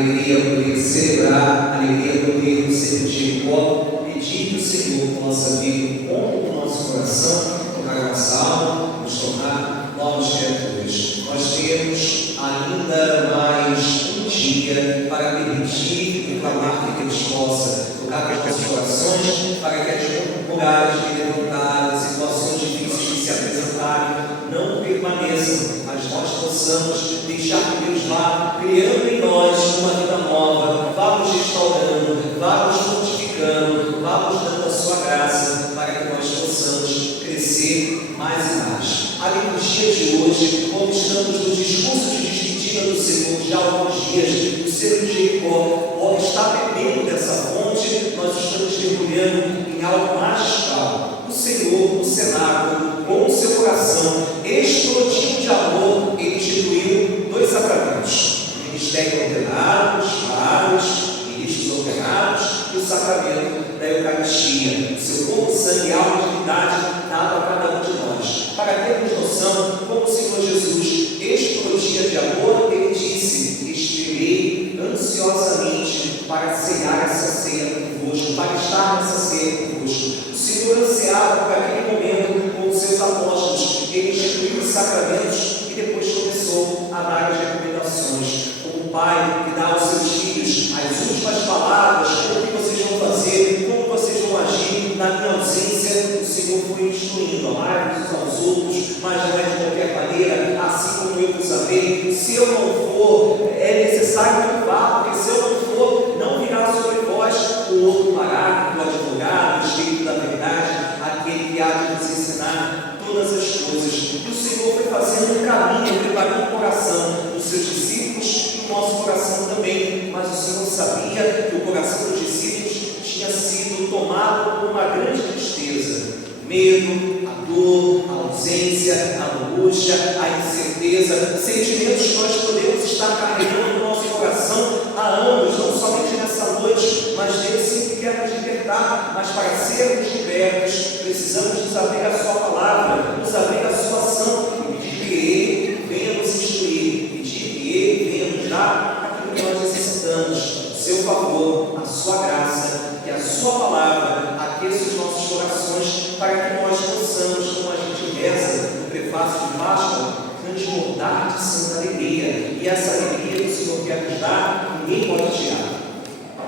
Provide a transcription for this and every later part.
alegria poder celebrar, alegria poder ser de Jericó, pedir que o Senhor possa vir com o nosso coração, tocar a nossa alma, nos tornar novos criaturas. Nós temos ainda mais um dia para permitir e clamar que Deus possa tocar os nossos corações, para que as dificuldades que levantaram, situações difíceis que se apresentarem, não permaneçam, mas nós possamos deixar que Deus vá criando em nós uma vida nova, vá nos restaurando, vá nos fortificando, vá nos dando a sua graça, para que nós possamos crescer mais e mais. A liturgia de hoje, como estamos no discurso de despedida do Senhor já há alguns dias, o Senhor de Jericó está bebendo dessa fonte, nós estamos mergulhando em algo magistral. O Senhor, no cenáculo, com o seu coração explodindo de amor, ele instituiu 2 sacramentos: o ministério ordenado, os padres, ministros ordenados, e o sacramento da Eucaristia, o seu corpo, sangue, alma e divindade dado a cada um de nós. Para termos noção, como o Senhor Jesus explodia de amor, ele disse: esperei ansiosamente para cear essa ceia convosco, para estar nessa ceia convosco. O Senhor ansiava por aquele momento com os seus apóstolos, ele instituiu os sacramentos e depois começou a dar as recomendações. Como o pai que dá aos seus filhos as últimas palavras: o que vocês vão fazer, como vocês vão agir na minha ausência. O Senhor foi instruindo: amai-vos uns aos outros, mas não é de qualquer maneira, assim como eu vos amei. Se eu não for, é necessário que eu vá, porque se eu não for, não virá sobre vós o outro parágrafo, o advogado, o espírito da verdade, aquele que há de nos ensinar todas as coisas. E o Senhor foi fazendo um caminho, preparando o coração dos seus discípulos e o nosso coração também. Mas o Senhor sabia que o coração dos discípulos tinha sido tomado por uma grande tristeza: medo, a dor, a ausência, a angústia, a incerteza, sentimentos que nós podemos estar carregando no nosso coração há anos, não somente nessa noite, mas Deus sempre quer nos libertar. Mas para sermos libertos, precisamos nos abrir a sua palavra, nos abrir a sua ação e pedir que Ele venha nos instruir, pedir que Ele venha nos dar aquilo que nós necessitamos: o seu favor, a sua graça e a sua palavra aqueça os nossos corações, para que nós possamos, como a gente reza no prefácio de Páscoa, transbordar de santa alegria. E essa alegria que o Senhor quer nos dar, ninguém pode tirar.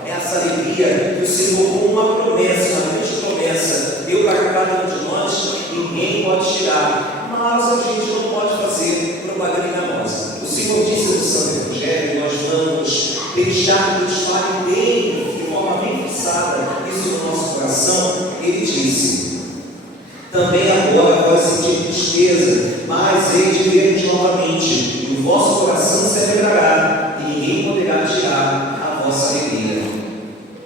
Essa alegria que o Senhor, com uma promessa, uma grande promessa, deu para cada um de nós, ninguém pode tirar. Mas a gente não pode fazer propaganda enganosa. O Senhor disse no Santo Evangelho: nós vamos deixar que Deus fale bem, de forma bem fixada, isso no nosso coração. Ele disse: também agora vós sentir tristeza, mas hei de ver-vos novamente, e o vosso coração se alegrará, e ninguém poderá tirar a vossa alegria.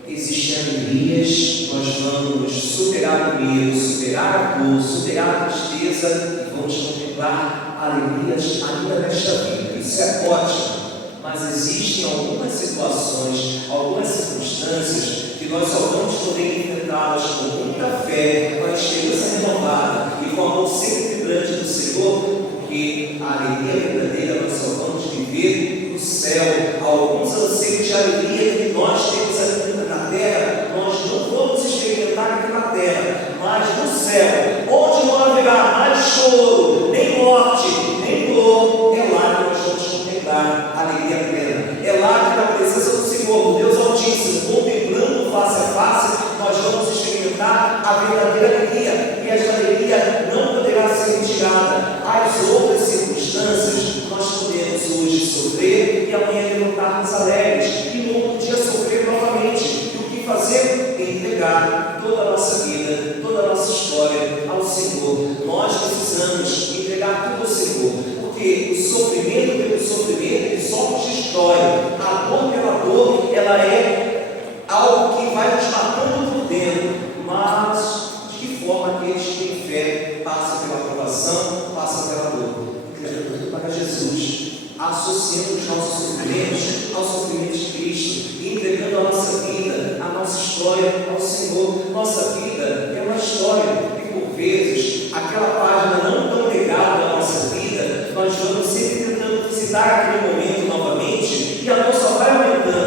Existem alegrias, nós vamos superar o medo, superar a dor, superar a tristeza, e vamos contemplar alegrias ainda nesta vida. Isso é ótimo. Mas existem algumas situações, algumas circunstâncias que nós só vamos poder enfrentá-las com muita fé, com a esperança renovada e com a mão sempre vibrante do Senhor, porque a alegria verdadeira nós só vamos viver no céu. Alguns anseios de alegria que nós temos aqui na terra, nós não vamos experimentar aqui na terra, mas no céu, onde não haverá mais choro, nem morte, nem dor, é lá que nós vamos contemplar a alegria plena. É lá que, na presença do Senhor, Deus Altíssimo, contemplando face a face, nós vamos experimentar a verdadeira alegria, e esta alegria não poderá ser retirada. As outras circunstâncias nós podemos hoje sofrer e amanhã levantarmos alegres, e no outro dia sofrer novamente. E o que fazer? Entregar toda a nossa vida, toda a nossa história ao Senhor. Nós precisamos entregar tudo ao Senhor, porque o sofrimento pelo sofrimento, ele só nos destrói. A dor pela dor, ela é algo que vai nos matando por dentro. Mas de que forma aqueles que têm fé passam pela provação, passam pela dor? Entregando para Jesus, associando os nossos sofrimentos ao sofrimento de Cristo, e entregando a nossa vida, a nossa história ao Senhor. Nossa vida é uma história, e por vezes aquela página não tão legal da nossa vida, nós vamos sempre tentando visitar aquele momento novamente, e a dor só vai aumentando.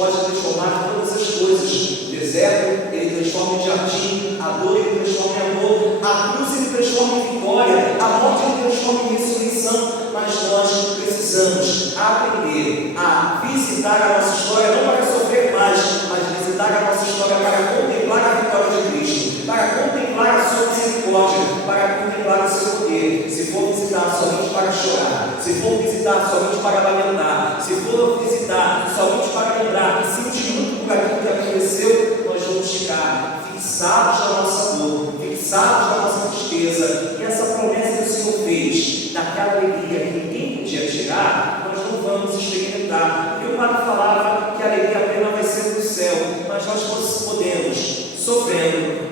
pode transformar todas as coisas. O deserto, ele transforma em jardim, a dor, ele transforma em amor, a cruz, ele transforma em vitória, a morte, ele transforma em ressurreição. Mas nós precisamos aprender a visitar a nossa história, não para sofrer mais, mas visitar a nossa história para contemplar a vitória de Cristo, para contemplar a sua misericórdia, para contemplar o seu poder. Se for visitar somente para chorar, se for visitar somente para lamentar, se for visitar somente para lembrar e sentir muito por aquilo que aconteceu, nós vamos ficar fixados na nossa dor, fixados na nossa tristeza. E essa promessa que o Senhor fez, daquela alegria que ninguém podia tirar, nós não vamos experimentar. Porque o Padre falava que a alegria plena vai ser do céu, mas nós podemos, sofrendo,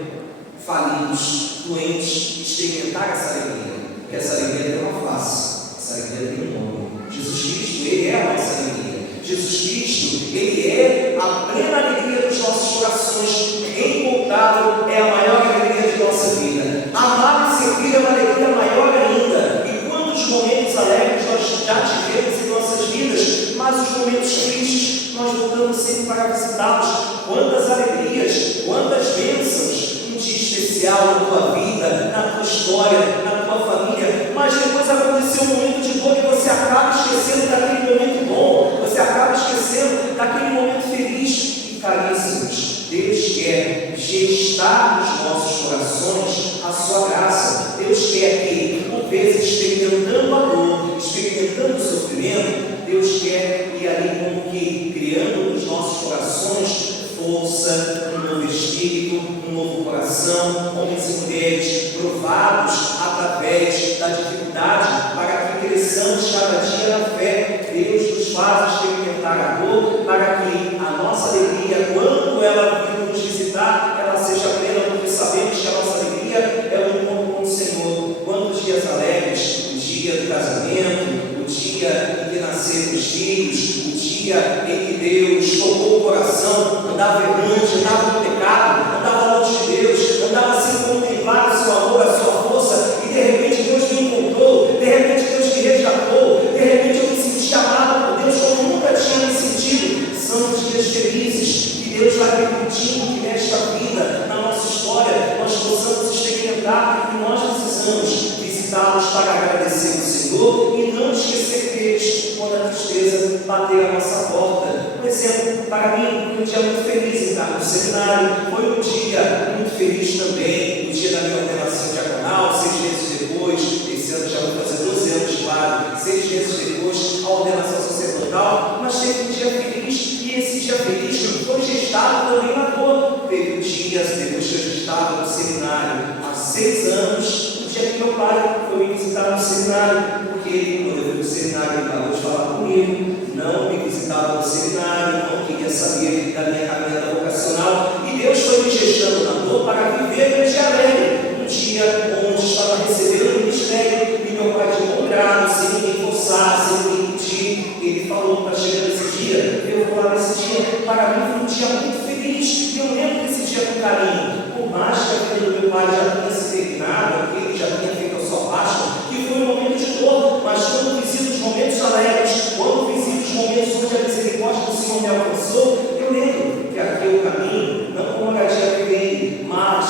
falidos, doentes, experimentar essa alegria. Porque essa alegria tem uma face, essa alegria tem um nome. Jesus Cristo, Ele é a nossa alegria. Jesus Cristo, Ele é a plena alegria dos nossos corações. Incomparável é a maior alegria de nossa vida. Amar e servir é uma alegria maior ainda. E quantos momentos alegres nós já tivemos em nossas vidas, mas os momentos tristes nós voltamos sempre para visitá-los. Quantas alegrias, quantas bênçãos, um dia especial na tua vida, na tua história, na tua família, mas depois aconteceu um momento de dor e você acaba esquecendo daquele momento bom, você acaba esquecendo daquele momento feliz. E caríssimos, Deus quer gestar nos nossos corações a sua graça. Deus quer que, por vezes, experimentando a dor, experimentando o sofrimento, Deus quer ir ali como que criando nos nossos corações força, um novo espírito, um novo coração, homens e mulheres provados através da dificuldade, para que cresçamos cada dia na fé. Deus nos faz experimentar a dor, para que a nossa alegria, quando ela vir nos visitar, ela seja plena, porque sabemos que a nossa alegria é o encontro com o Senhor. Quantos dias alegres, o dia do casamento, o dia em que nasceram os filhos, o dia em que Deus tocou o coração, andava errante, andava no pecado, andava longe de Deus, andava sem contemplar o seu amor, a sua força, e de repente Deus me encontrou, de repente Deus me resgatou, de repente eu me senti amado por Deus como nunca tinha me sentido. São os dias felizes que Deus vai permitindo que nesta vida, na nossa história, nós possamos experimentar, e nós precisamos visitá-los para agradecer ao Senhor e não esquecer deles quando a tristeza bater a nossa porta. Um exemplo, para mim, foi um dia muito feliz em estar no seminário, foi um dia muito feliz também, o dia da minha ordenação diaconal, 6 meses depois, esse ano já vou fazer 12 anos de padre, 6 meses depois, a ordenação sacerdotal, mas teve um dia feliz, e esse dia feliz foi gestado também na dor. Teve dias depois que eu estava no seminário, há 6 anos, o dia que meu pai foi me visitar no seminário, porque quando eu fui no seminário, ele acabou de falar comigo, não me visitava no seminário, não queria saber da minha caminhada vocacional, e Deus foi me gestando na dor para viver um dia alegre, um dia onde estava recebendo o ministério, e meu pai de bom grado, sem ninguém forçar, sem ninguém pedir, ele falou para chegar nesse dia, eu vou lá nesse dia, para mim foi um dia muito feliz, e eu lembro desse dia com carinho, por mais que a vida do meu pai já tinha se terminado, que ele já tinha feito a sua Páscoa, que foi um momento de dor, mas quando visito os momentos alegres, quando visito os momentos onde a misericórdia do Senhor me alcançou, eu lembro que aqui é o caminho, não com moradia peguei, mas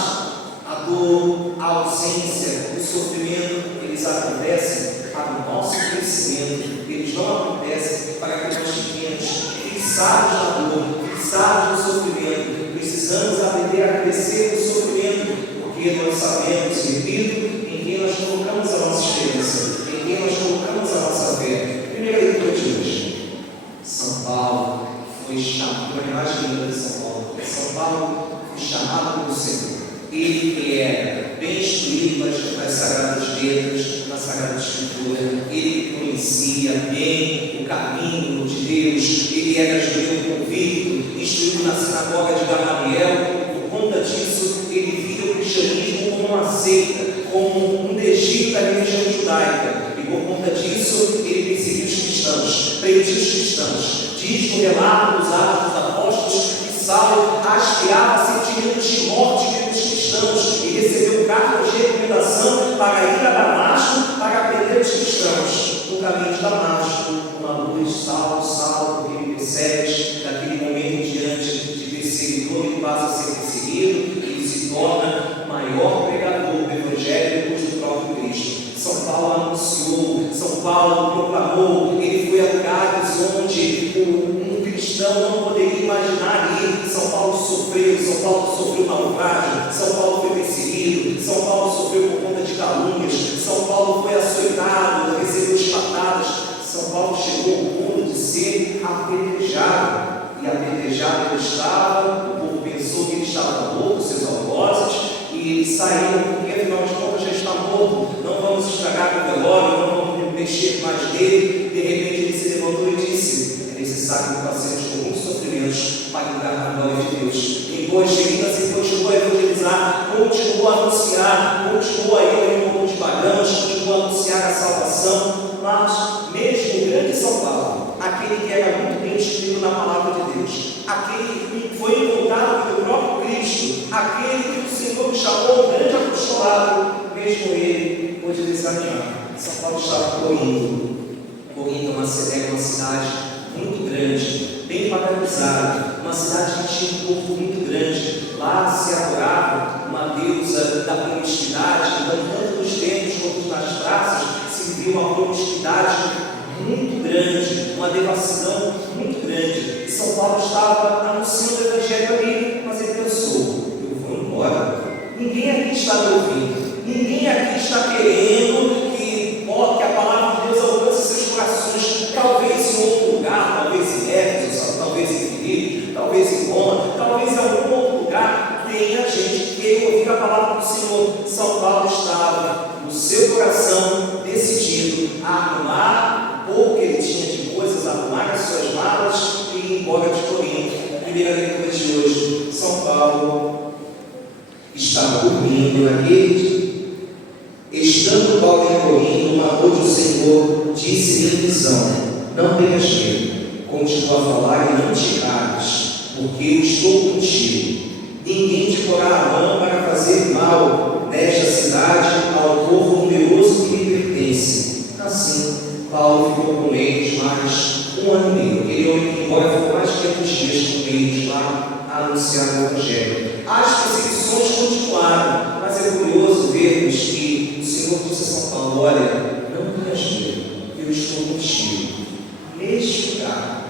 a dor, a ausência, o sofrimento, eles acontecem para o nosso crescimento, eles não acontecem para que nós fiquemos fixados na dor, fixados no sofrimento. Precisamos aprender a crescer no sofrimento, porque nós sabemos, repito, em quem nós colocamos a nossa esperança, em quem nós colocamos a nossa fé. Primeira leitura de hoje. São Paulo foi chamado, uma imagem linda de São Paulo. São Paulo foi chamado pelo Senhor. Ele que era bem instruído nas Sagradas Letras, na Sagrada Escritura, ele conhecia bem o caminho de Deus, ele era judeu convicto, instruído na sinagoga de Gamaliel. Por conta disso, ele via o cristianismo como uma seita, como um desvio da religião judaica, e por conta disso, ele perseguiu os cristãos, prendia os cristãos. Diz no relato dos Atos dos Apóstolos que Saulo aspirava sentimentos de morte pelos cristãos e recebeu cartas de recomendação para ir a Damasco para prender os cristãos. No caminho de Damasco, uma luz, Saulo, que ele percebe, naquele momento Senhor, ele passa a ser perseguido, ele se torna o maior pregador do Evangelho depois do próprio Cristo. São Paulo anunciou, São Paulo proclamou, ele foi a lugares onde um cristão não poderia imaginar ir. São Paulo sofreu naufrágio, São Paulo foi perseguido, São Paulo sofreu por conta de calúnias, São Paulo foi açoitado, recebeu chibatadas. São Paulo chegou ao ponto de ser apedrejado, e apedrejado ele estava, o povo pensou que ele estava louco, seus algozes, e ele saiu, porque afinal de contas já está morto, não vamos estragar o velório, não vamos mexer mais nele. De repente ele se levantou e disse: é necessário que passemos por muitos sofrimentos para entrar na glória de Deus. Em boas feridas, ele continuou a evangelizar, continuou a anunciar, continuou a ir ao mundo de pagãos, continuou a anunciar a salvação. Mas mesmo o grande São Paulo, aquele que era muito bem instruído na palavra de Deus, aquele que foi encontrado pelo próprio Cristo, aquele que o Senhor chamou um grande apostolado, mesmo ele pôde desanimar. São Paulo estava Corinto. Corinto é uma cidade muito grande, bem padronizada, uma cidade que tinha um povo muito grande. Lá se adorava uma deusa da promiscuidade, então tanto nos templos quanto nas praças se viu uma promiscuidade muito grande, uma devassidão muito grande. E São Paulo estava anunciando o Evangelho ali, mas ele pensou: eu vou embora, ninguém aqui está me ouvindo, ninguém aqui está querendo que a palavra de Deus alcance seus corações. Talvez em outro lugar, talvez em Éfeso, talvez em Filipe, talvez em Roma, talvez em algum outro lugar tenha gente que queira ouvir a palavra do Senhor. São Paulo estava no seu coração decidido a arrumar o pouco que ele tinha de coisas, arrumar as suas malas e ir embora de Corinto. A primeira leitura de hoje: São Paulo estava dormindo naquele dia. Estando Paulo em Corinto, uma noite o Senhor disse-lhe em visão: não tenhas medo, continua a falar e não te cales, porque eu estou contigo. Ninguém te porá a mão para fazer mal nesta cidade ao povo numeroso que lhe pertence. Assim, Paulo ficou com eles mais um ano e meio. Ele, embora ficou mais de 500 dias com eles lá a anunciar o Evangelho. As perseguições continuaram, mas é curioso vermos que o Senhor disse a São Paulo: olha, não tenhas medo, eu estou contigo. Neste lugar,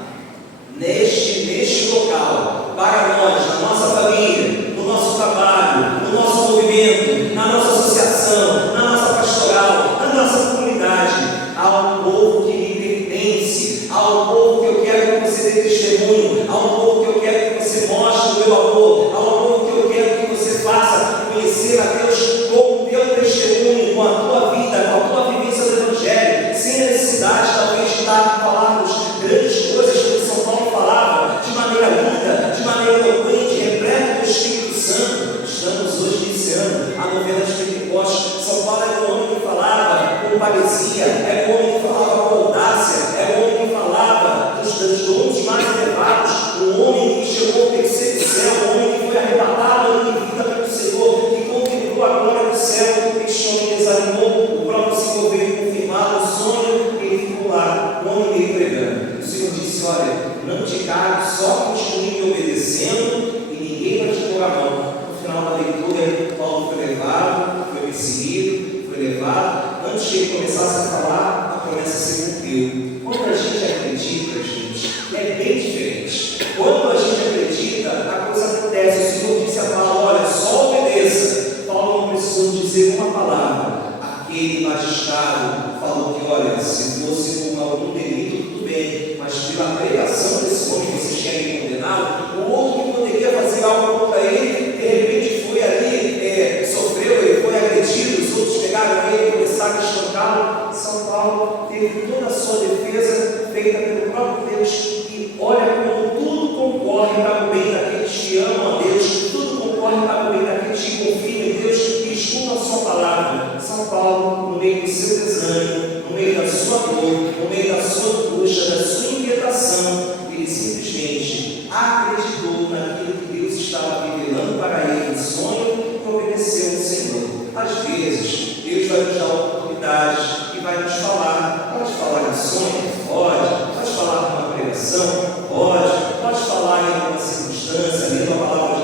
neste local, para nós, na nossa família, no nosso trabalho, no nosso movimento, na nossa associação, na nossa pastoral, na nossa comunidade, há um povo que lhe pertence, há um povo que eu quero que você dê testemunho, há um povo que eu quero que você mostre o meu amor, há um povo que eu quero que você faça conhecer a Deus com o teu testemunho, com a tua vida, com a tua vivência do Evangelho, sem a necessidade talvez de falarmos grandes coisas que São Paulo falava, de maneira linda, de maneira eloquente, repleto do Espírito Santo. Estamos hoje iniciando a novena de Pentecostes. São Paulo era um homem que falava com parisia, era um homem que falava com audácia, era um homem que falava dos dons mais elevados, um homem que chegou ao terceiro céu, um homem que foi arrebatado em vida pelo Senhor, que contemplou a glória do céu. Este homem desanimou, o próprio Senhor veio confirmar o sonho e ele ficou lá, um homem meio pregando. O Senhor disse: olha, não te cales, só continue me obedecendo e ninguém vai te pôr a mão. No final da leitura, Paulo foi levado, foi perseguido, foi levado. Antes que ele começasse a falar, a promessa se cumpriu. Quando a gente acredita, gente, é bem diferente. Quando a gente acredita, a coisa acontece. O Senhor disse a Paulo: olha, só obedeça. Paulo não precisou dizer uma palavra. Aquele magistrado falou que, olha, se fosse por algum delito, tudo bem, mas pela pregação desse homem que vocês querem condená-lo, o outro que poderia fazer algo contra ele, de repente foi ali, sofreu, ele foi agredido, os outros pegaram ele e começaram a espancá-lo. São Paulo teve toda a sua defesa feita pelo próprio Deus, e olha como tudo concorre para o bem daqueles que amam a Deus, tudo concorre para o bem daqueles que confiam em Deus e escutam a sua palavra. São Paulo, no meio do seu desânimo, no meio da sua dor, no meio da sua angústia, da sua inquietação, ele simplesmente acreditou naquilo que Deus estava revelando para ele em sonho e obedeceu ao Senhor. Às vezes, Deus vai nos dar oportunidades e vai nos falar. Pode falar em sonho? Pode. Pode falar numa pregação? Pode. Pode falar em alguma circunstância, lendo a palavra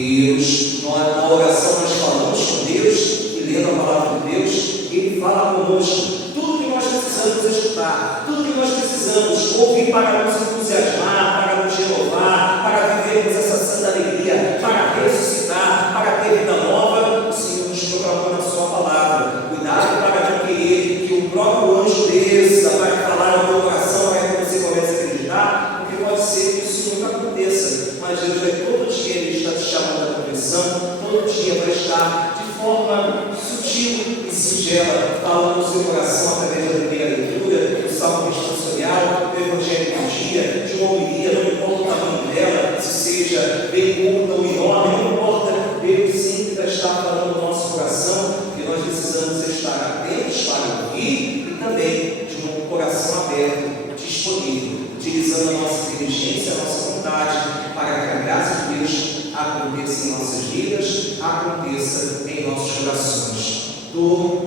Deus, na oração nós falamos com Deus e lendo a palavra de Deus, Ele fala conosco. Tudo que nós precisamos escutar, tudo que nós precisamos ouvir para nos entusiasmar, para nos renovar, para vivermos essa santa alegria, para ressuscitar, para ter vida nova, o Senhor nos proclamou na sua palavra. Cuidado para não querer que o próprio anjo desça para falar na tua oração, para que você comece a acreditar, porque pode ser que isso nunca aconteça, mas Deus vai todo dia, Ele está te chamando à conversão, todo dia vai estar de forma sutil e singela, falando no seu coração através da primeira leitura, do salmo responsorial, do evangelho do dia, de uma homilia, não importa o tamanho dela, se seja bem curta ou enorme, não importa, Deus sempre vai estar falando no nosso coração, que nós precisamos estar atentos para ouvir e também de um coração aberto, disponível, utilizando a nossa inteligência, a nossa vontade, para que a graça de Deus aconteça em nossas vidas, aconteça em nossos corações. Dor,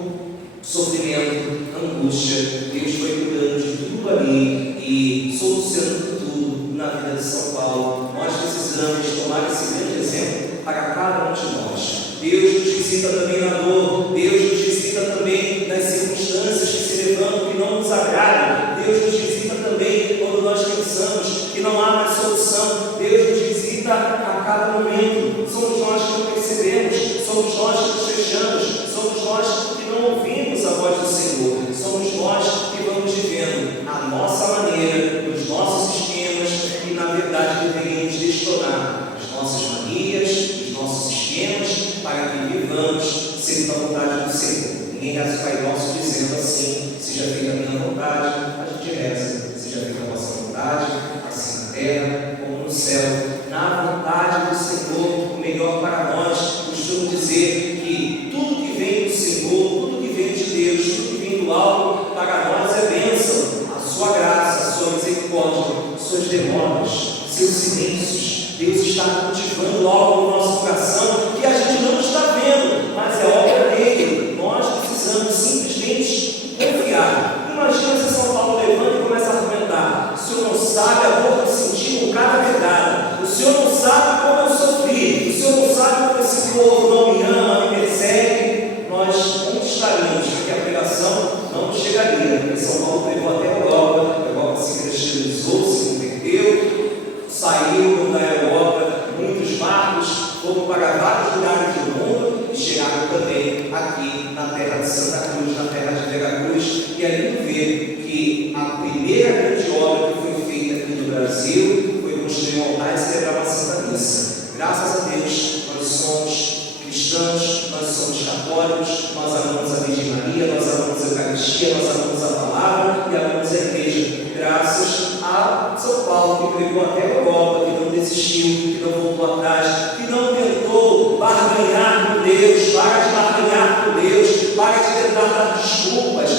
sofrimento, angústia, Deus foi cuidando de tudo ali e solucionando tudo na vida de São Paulo. Nós precisamos tomar esse grande exemplo para cada um de nós. Deus nos visita também na dor, Deus nos visita também nas circunstâncias que se levantam que não nos agradam, Deus nos visita também quando nós pensamos que não há mais solução, Deus nos visita a cada momento. Somos nós que não percebemos, somos nós que nos fechamos, somos nós que não ouvimos a voz do Senhor, somos nós que vamos vivendo a nossa maneira, os nossos esquemas e na verdade deveríamos destronar as nossas manias, os nossos esquemas, para que vivamos segundo a vontade do Senhor. Ninguém reza o Pai Nosso dizendo assim: seja feita a minha vontade. A gente reza: seja feita a vossa vontade, assim na terra como no céu. Na vontade do Senhor, o melhor para nós. Costumo dizer que tudo que vem do Senhor, tudo que vem de Deus, tudo que vem do alto, para nós é bênção. A sua graça, a sua misericórdia, suas demoras, seus silêncios. Deus está cultivando algo no nosso coração que a gente não está vendo, mas é obra dele. Nós precisamos simplesmente confiar. Imagina se São Paulo levanta e começa a argumentar: o senhor não sabe a dor que senti com cada verdade, o senhor não sabe como eu sofri, o senhor não sabe como esse povo não me ama, me persegue. Nós conquistaríamos, porque a pregação não nos chegaria, porque São Paulo levou até a Europa se cristianizou, se converteu, saiu da Europa, muitos barcos foram para vários lugares do mundo e chegaram também aqui na terra de Santa Cruz, na terra de Veracruz, e ali vê que a primeira grande obra que foi feita aqui no Brasil foi construir um altar e celebrar uma Santa Missa. Graças a Deus, nós somos cristãos, nós somos católicos, nós amamos a Virgem Maria, nós amamos a Eucaristia, nós amamos a palavra e amamos a igreja. Graças a São Paulo, que pregou até a Europa, que não desistiu, que não voltou atrás, que não tentou barganhar com Deus, para de barganhar com Deus, para de tentar dar desculpas,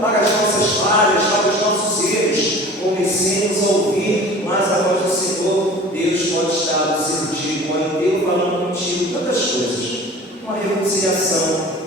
para as nossas falhas, para os nossos erros. Comecemos a ouvir mais a voz do Senhor. Deus pode estar no seu dia, com o inteiro falando contigo tantas coisas. Uma reconciliação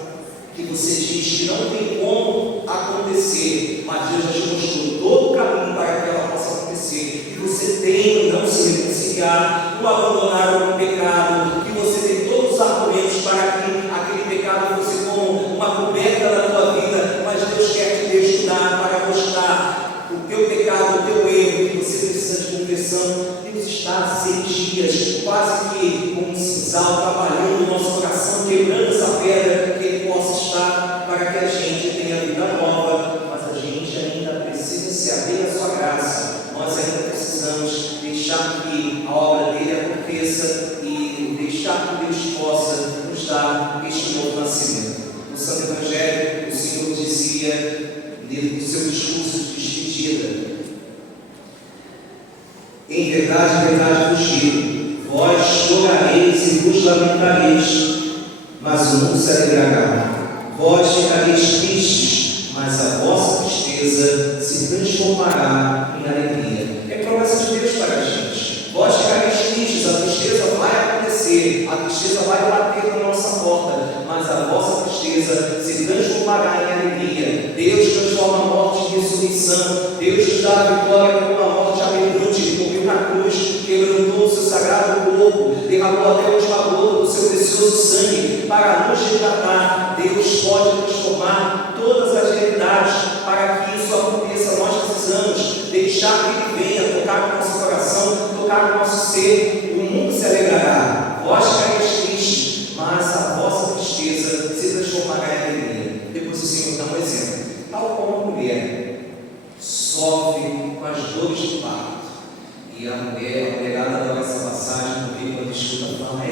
que você diz que não tem como acontecer, mas Deus já te mostrou todo o caminho para que ela possa acontecer, que você tem não se reconciliar, não abandonar o pecado, que você tem todos os argumentos para que aquele pecado fosse como uma coberta da tua vida, mas Deus quer te estudar para mostrar o teu pecado, o teu erro, que você precisa de confissão. Deus está 6 dias, quase que com um cinzal, trabalhando no nosso coração, quebrando essa pedra, que Ele possa estar, para que a gente tenha vida nova, mas a gente ainda precisa se abrir à sua graça. Nós ainda precisamos deixar que a obra dele aconteça e deixar que Deus possa nos dar este novo nascimento. No Santo Evangelho, o Senhor dizia, dentro do seu discurso de despedida: em verdade vos digo, vós chorareis e vos lamentareis, mas o mundo se alegrará. Vós ficareis tristes, mas a vossa tristeza se transformará em alegria. É promessa de Deus para a gente. Vós ficareis tristes, a tristeza vai acontecer, a tristeza vai bater na nossa porta, mas a vossa tristeza se transformará em alegria. Deus transforma a morte em ressurreição. Deus nos dá a vitória com a morte amedronte, que morreu na cruz, quebrou o seu sagrado corpo corpo, derramou até a última gota do seu precioso sangue para nos resgatar. Deus pode transformar todas as realidades. Para que isso aconteça, nós precisamos deixar que Ele venha tocar no nosso coração, tocar no nosso ser. O mundo se alegrará, vós ficareis tristes, mas a vossa tristeza se transformará em alegria. Depois o Senhor dá um exemplo. Tal como a mulher sofre com as dores do parto. E a mulherada adora essa passagem, porque quando escuta, fala: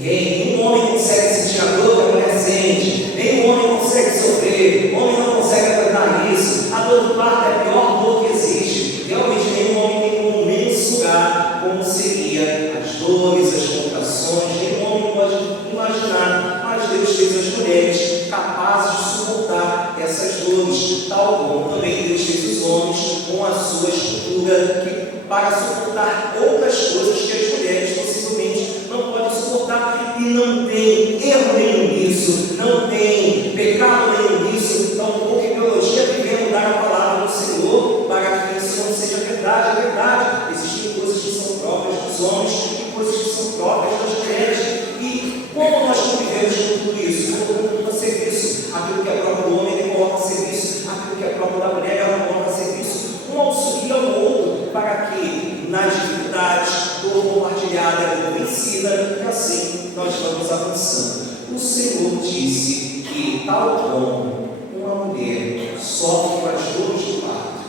nenhum homem consegue sentir a dor que a mulher sente, nenhum homem consegue sofrer, o homem não consegue aguentar isso. A dor do parto é a pior dor que existe. Realmente, nenhum homem tem como mensurar como seria as dores, as contrações, nenhum homem pode imaginar. Mas Deus fez as mulheres capazes de suportar essas dores, tal como também Deus fez os homens com a sua estrutura para suportar outras coisas que as mulheres possivelmente não podem suportar. E não tem erro nenhum nisso, não tem pecado nenhum nisso, tampouco ideologia que venha mudar a palavra do Senhor para que isso não seja verdade. É verdade, existem coisas que são próprias dos homens e coisas que são próprias das mulheres. E como nós convivemos com tudo isso? Colocando a serviço aquilo que é próprio do homem, ele coloca a serviço aquilo que é próprio da mulher, ela coloca a serviço. Um auxilia ao outro para que nas dificuldades, dor compartilhada é dor vencida, e assim nós vamos avançando. O Senhor disse que, tal como uma mulher sofre com as dores do parto,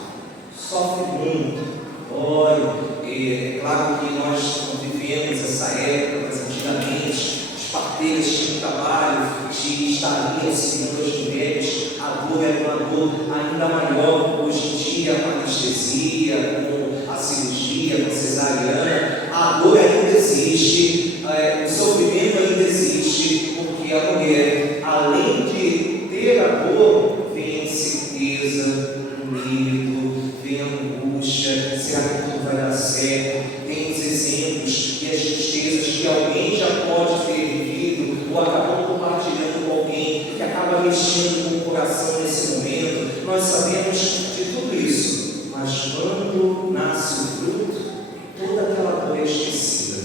sofre muito. É claro que nós não vivemos essa época, mas antigamente os parteiros tinham trabalho de estar ali auxiliando as mulheres. A dor era uma dor ainda maior hoje em dia, com a anestesia, com a cirurgia, com a cesariana. A dor ainda existe, o sofrimento ainda existe, porque a mulher, além de ter a dor, vem a incerteza, o medo, vem a angústia: será que tudo vai dar certo? Tem os exemplos e as tristezas que alguém já pode ter vivido ou acabou compartilhando com alguém, que acaba mexendo com o coração nesse momento. Nós sabemos de tudo isso, mas quando nasce o fruto, toda aquela dor é esquecida.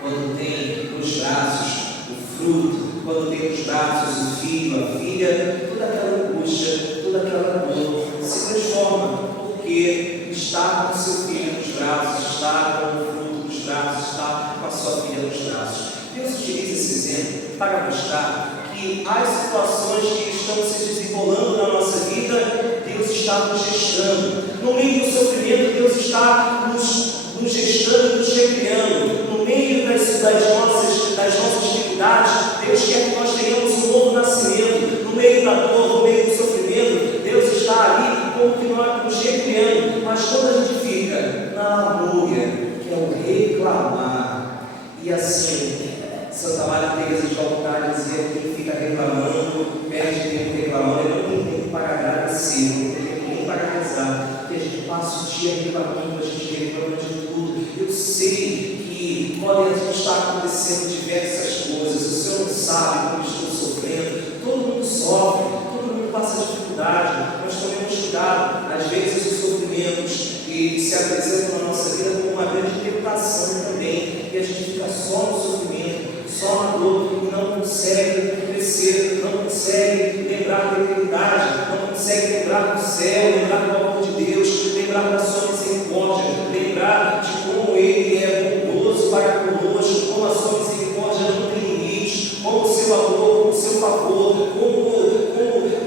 Quando tem nos braços o fruto, quando tem nos braços o filho, a filha, toda aquela angústia, toda aquela dor se transforma, porque está com o seu filho nos braços, está com o fruto nos braços, está com a sua filha nos braços. Deus utiliza esse exemplo para mostrar que as situações que estão se desenrolando na nossa vida, Deus está nos gestando. No meio do sofrimento, Deus está nos gestando e nos recriando. No meio das nossas dificuldades, Deus quer que nós tenhamos um novo nascimento. No meio da dor, no meio do sofrimento, Deus está ali como que nós nos recriando. Mas quando a gente fica na lamúria, que é o reclamar, e assim, Santa Maria Teresa de Calcutá dizia que quem fica reclamando, perde tempo reclamando, ele não tem tempo para agradecer, não tem tempo nem para rezar, porque a gente passa o dia reclamando, a gente reclama de tudo. Eu sei que podem estar acontecendo diversas coisas, o Senhor não sabe como estou sofrendo, todo mundo sofre, todo mundo passa dificuldade, nós tomemos cuidado. Às vezes os sofrimentos que se apresentam na nossa vida como uma grande tentação também, e a gente fica só no sofrimento, só na dor, e não consegue crescer, não consegue lembrar da eternidade, não consegue lembrar do céu, lembrar do amor de Deus, lembrar da sua misericórdia, lembrar de como Ele é bondoso para conosco, como a sua misericórdia não tem limites, como o seu amor, como o seu favor, como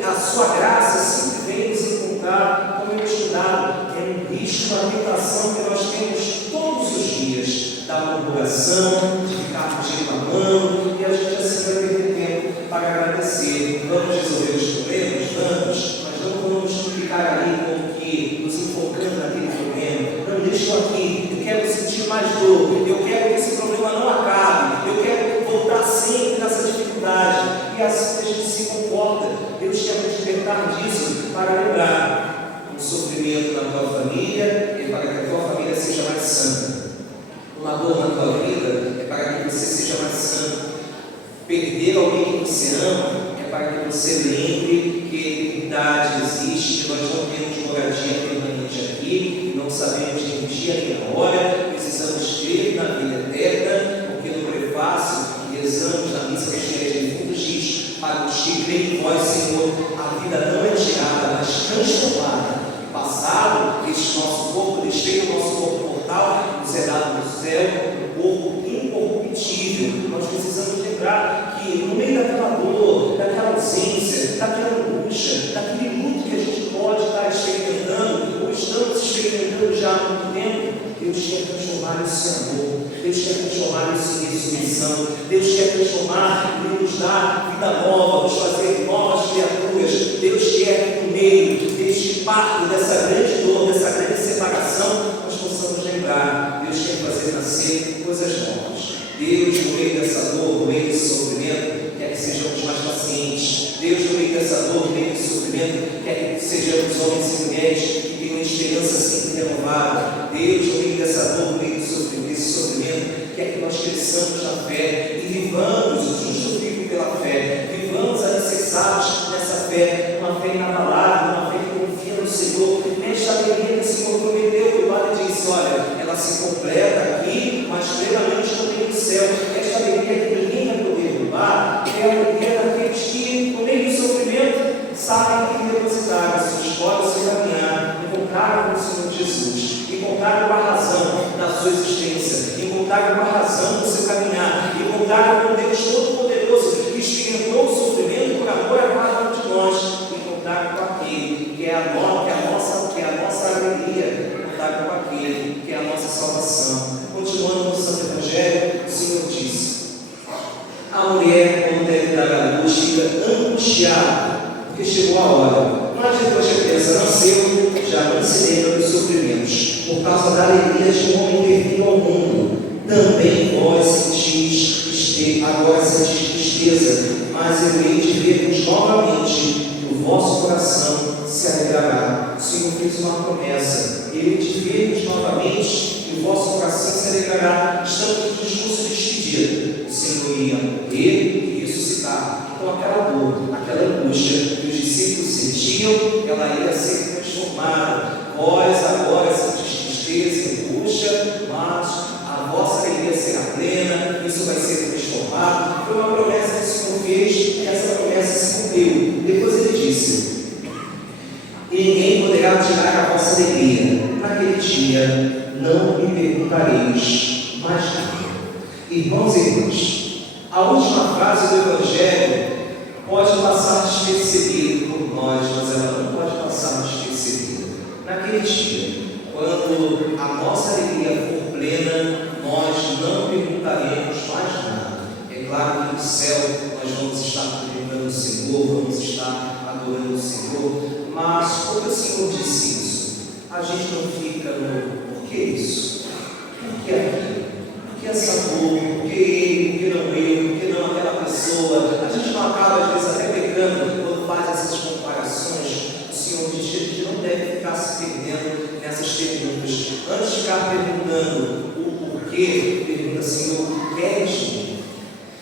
a sua graça sempre vem nos encontrar. Como eu estudado, é um risco, uma tentação que nós temos todos os dias, da murmuração, de ficarmos reclamando, e a gente assim vai perder tempo para agradecer. Vamos resolver os problemas? Vamos, mas não vamos ficar ali como que nos enfocando naquele problema. Não, eu estou aqui, eu quero sentir mais dor, eu quero que esse problema não acabe, eu quero voltar sempre nessa dificuldade. E assim a gente se comporta. Deus quer nos libertar disso para lembrar um sofrimento na tua família e para que a tua família seja mais santa. Uma dor na tua vida é para que você seja mais santo. Perder alguém que você ama é para que você lembre que a eternidade existe, que nós não temos moradia permanente aqui, não sabemos nem o dia nem a hora, precisamos crer na vida eterna. nós, Senhor, a vida não é tirada, mas transformada. Passado, este nosso corpo, desfeito o nosso corpo mortal, nos é dado no céu, um corpo incorruptível. Nós precisamos lembrar que no meio daquela dor, daquela ausência, daquela angústia, daquele luto que a gente pode estar experimentando, ou estamos experimentando já há muito tempo, Deus quer transformar esse amor, Deus quer transformar esse ressurreição, Deus quer transformar e nos dar vida nova, nos fazer novas criaturas. Deus quer que no meio deste parto, dessa grande dor, dessa grande separação, nós possamos lembrar, Deus quer fazer nascer coisas novas. Deus, no meio dessa dor, no meio desse sofrimento, quer que sejamos mais pacientes. Deus, no meio dessa dor, no meio desse sofrimento, quer que sejamos homens e mulheres que tenham esperança sempre renovada. Deus, no meio dessa dor, no meio desse sofrimento, quer que nós cresçamos na fé e vivamos o justo vivo pela fé, vivamos alicerçados nessa fé, uma fé inabalável, uma fé que confia no Senhor, nesta alegria que o Senhor prometeu. O Padre disse: olha, ela se completa aqui, mas plenamente também no céu. Esta alegria que ninguém vai poder roubar é a alegria daqueles que, no meio do sofrimento, sabem que depositaram a sua história, o seu caminhar, encontraram com o Senhor Jesus, encontraram com a razão da sua existência, encontraram com a razão do seu caminhar, encontraram com Deus Todo-Poderoso que experimentou o sofrimento por amor a cada um de nós, encontraram com aquele que é a nossa alegria, encontraram com aquele que é a nossa salvação. Continuando no Santo Evangelho, o Senhor disse: a mulher, quando deve dar à luz, fica angustiada, porque chegou a hora. Mas depois que a criança nasceu, já não se lembra dos sofrimentos, por causa da alegria de um homem ter vindo ao mundo. Também vós sentis tristeza, mas eu hei de ver-vos novamente, e o vosso coração se alegrará. O Senhor fez uma promessa: eu hei de ver-vos novamente, e o vosso coração se alegrará. Estamos no discurso de despedida. O Senhor ia morrer e ressuscitar. Então aquela dor, aquela angústia que os discípulos sentiam, ela ia ser transformada. Vós agora sentis tristeza e angústia, mas a vossa alegria será plena, isso vai ser transformado. Foi uma promessa que o Senhor fez e essa promessa se cumpriu. Depois ele disse: e ninguém poderá tirar a vossa alegria. Naquele dia não me perguntareis mais nada. Irmãos e irmãs, a última frase do Evangelho pode passar despercebida por nós, mas ela não pode passar despercebida. Naquele dia, quando a nossa alegria for plena, nós não perguntaremos mais nada. É claro que no céu nós vamos estar contemplando o Senhor, vamos estar adorando o Senhor, mas quando o Senhor disse isso, a gente não fica no por que isso? Por que aquilo? Por que essa dor? Por que ele? Por que não eu? Por que não aquela pessoa? A gente não acaba às vezes até pecando quando faz essas comparações. O Senhor diz que a gente não deve ficar se perdendo nessas perguntas. Antes de ficar perguntando o porquê, pergunta: Senhor, queres?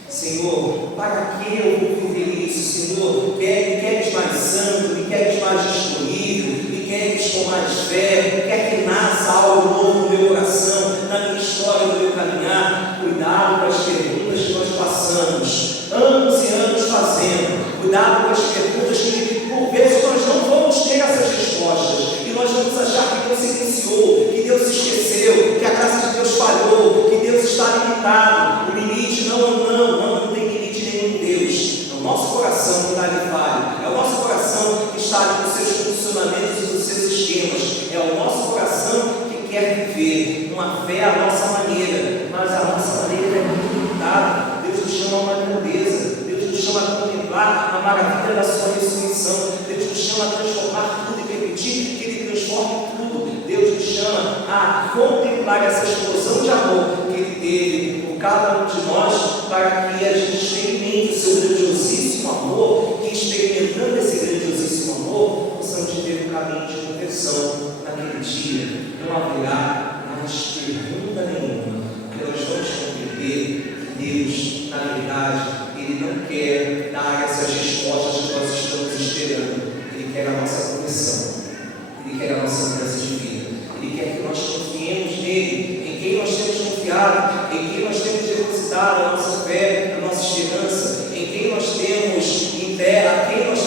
Senhor, para que eu vou viver isso? Senhor, me queres mais santo, me queres mais disponível, me queres com mais fé, quer que nasça algo novo no meu coração, na minha história, no meu caminhar. Cuidado com as perguntas que nós passamos, anos e anos fazendo. Cuidado com as perguntas que, por vezes, nós não vamos ter essas respostas, e nós vamos achar que Deus silenciou, que Deus se esqueceu, que a graça de Deus falhou, que Deus está limitado. O limite não tem limite nenhum em Deus. É o nosso coração que está ali falho, é o nosso coração que está ali com seus funcionamentos e com seus esquemas, é o nosso coração que quer viver uma fé à nossa maneira, mas a nossa maneira é muito limitada. Deus nos chama a uma grandeza, Deus nos chama a contemplar a maravilha da sua ressurreição, Deus nos chama a transformar tudo e permitir que Ele transforme tudo. Deus nos chama a contemplar essa explosão de amor que Ele teve por cada um de nós, para que a gente experimente o seu grandiosíssimo amor, e experimentando esse grandiosíssimo amor, possamos ter um caminho de conversão naquele dia. Não haverá mais pergunta nenhuma, porque nós vamos compreender que Deus, na verdade, Ele não quer dar essas respostas que nós estamos esperando. Ele quer a nossa conversão, Ele quer a nossa mudança de vida, Ele quer que nós confiemos nele, em quem nós temos confiado, em quem nós temos depositado a nossa fé, a nossa esperança, em quem nós temos em fé, a quem nós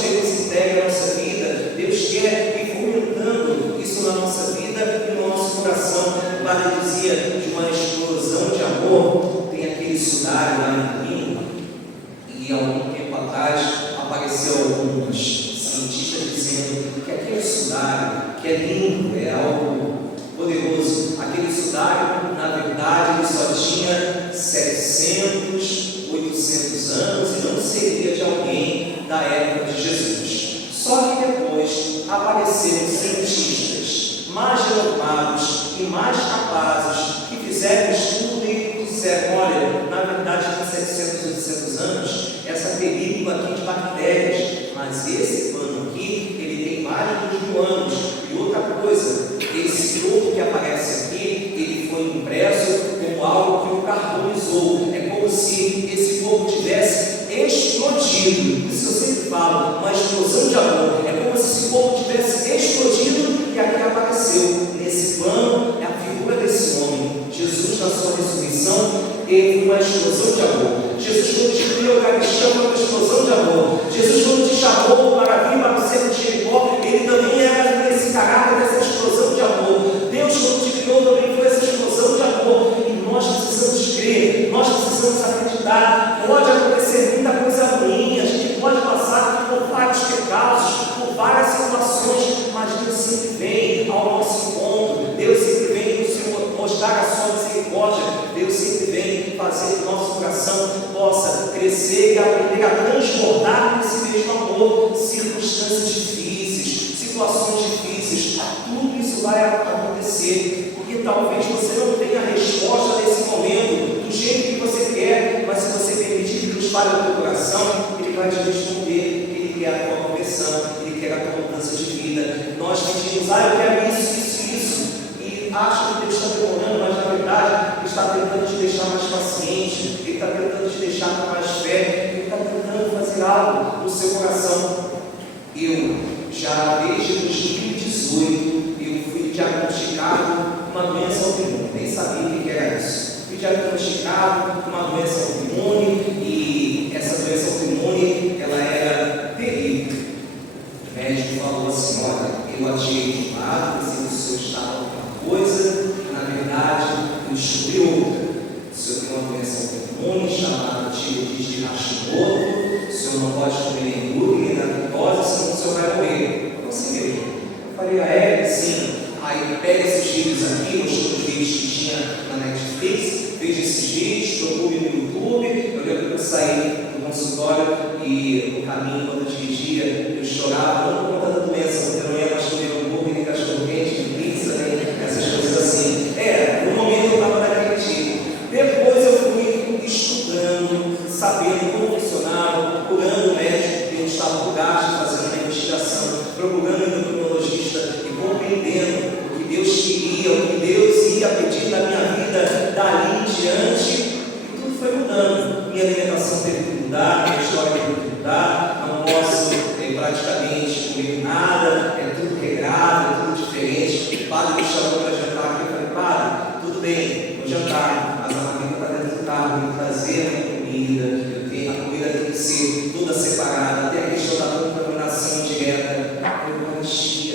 atrás apareceu alguns cientistas dizendo que aquele sudário, que é lindo, é algo poderoso, aquele sudário, na verdade, ele só tinha 700, 800 anos e não seria de alguém da época de Jesus. Só que depois apareceram cientistas mais renomados e mais capazes que fizeram estudo e disseram: olha, na verdade tem 700, 800 anos essa película aqui de bactérias, mas esse pano aqui, ele tem mais de 2.000 anos. E outra coisa, esse globo que aparece aqui, ele foi impresso como algo que o carbonizou. É como se esse fogo tivesse explodido. Isso eu sempre falo, uma explosão de amor. É como se esse fogo tivesse explodido e aqui apareceu. Nesse pano é a figura desse homem. Jesus, na sua ressurreição, teve uma explosão de amor. Jesus, quando te deu a Eucaristia, foi uma explosão de amor. Jesus, quando te chamou para vir para o centro de Jericó, ele também era esse caráter, dessa explosão de amor. Deus, quando te criou, também foi essa explosão de amor. E nós precisamos crer, nós precisamos acreditar. Pode acontecer muita coisa ruim, a gente pode passar por vários pecados, por várias situações, mas Deus sempre vem ao nosso encontro. Deus sempre vem nos mostrar a sua misericórdia. Deus sempre vem fazer que o nosso coração possa crescer e aprender a transbordar nesse mesmo amor. Circunstâncias difíceis, situações difíceis, tudo isso vai acontecer, porque talvez você não tenha a resposta nesse momento do jeito que você quer, mas se você permitir que Deus fale no teu coração, Ele vai te responder. Ele quer a tua conversão, Ele quer a tua mudança de vida. Nós pedimos: eu quero isso, e acho que Deus está demorando, mas na verdade Ele está tentando te deixar mais paciente, Ele está tentando te deixar com mais fé, Ele está tentando fazer algo no seu coração. Eu já desde 2018 eu fui diagnosticado com uma doença autoimune, nem sabia o que era isso. Fui diagnosticado com uma doença autoimune e essa doença autoimune, ela era terrível. O médico falou assim: olha, eu atirei de lado, pensei que o senhor estava com uma coisa, na verdade eu descobri outra. O senhor tem uma doença autoimune chamada tireoide de Hashimoto. O senhor não pode comer nem glúten nem lactose, senão o senhor vai morrer. Eu não sei mesmo. Eu falei: sim. Aí pega esses vídeos aqui, mostrou os vídeos que tinha na Netflix, veja esses vídeos, procure no YouTube. Eu lembro que eu saí do consultório e no caminho, quando eu dirigia, eu chorava, não por conta da doença, porque eu não ia mais comer hambúrguer, nem cachorro quente, nem pizza, nem essas coisas assim. No momento eu estava daquele tipo. Depois eu fui estudando, sabendo como funcionava, procurando o médico que eu estava por gasto, fazendo uma investigação, procurando o endocrinologista e compreendendo o que Deus queria, o que Deus ia pedir da minha vida dali em diante, e tudo foi mudando. Minha alimentação teve que mudar, minha história teve que mudar, não posso praticamente comer nada, é tudo regrado, é tudo diferente. O padre me chamou para jantar aqui, eu falei: padre, tudo bem, vou jantar, mas a família está dentro do carro, tem que trazer a minha comida, a comida tem que ser toda separada, até a questão da contaminação direta da Eucaristia.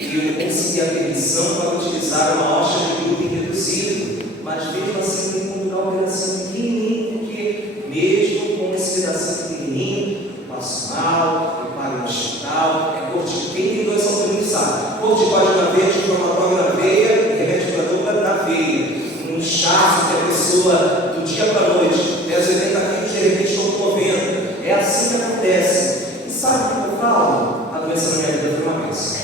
E eu consegui a permissão para utilizar uma hóstia de glúten reduzido, mas mesmo assim tem que mudar um pedacinho pequenininho, porque mesmo com esse pedacinho pequenininho, eu passo mal, eu paro no hospital. É corticoide. Quem tem doença autoimune sabe: corticoide na veia, anti-inflamatório na veia e remédio para dor na veia. Um inchaço que a pessoa, do dia para a noite, 80 quilos de repente estão comovendo. É assim que acontece. E sabe o que eu falo? A doença na minha vida foi uma bênção.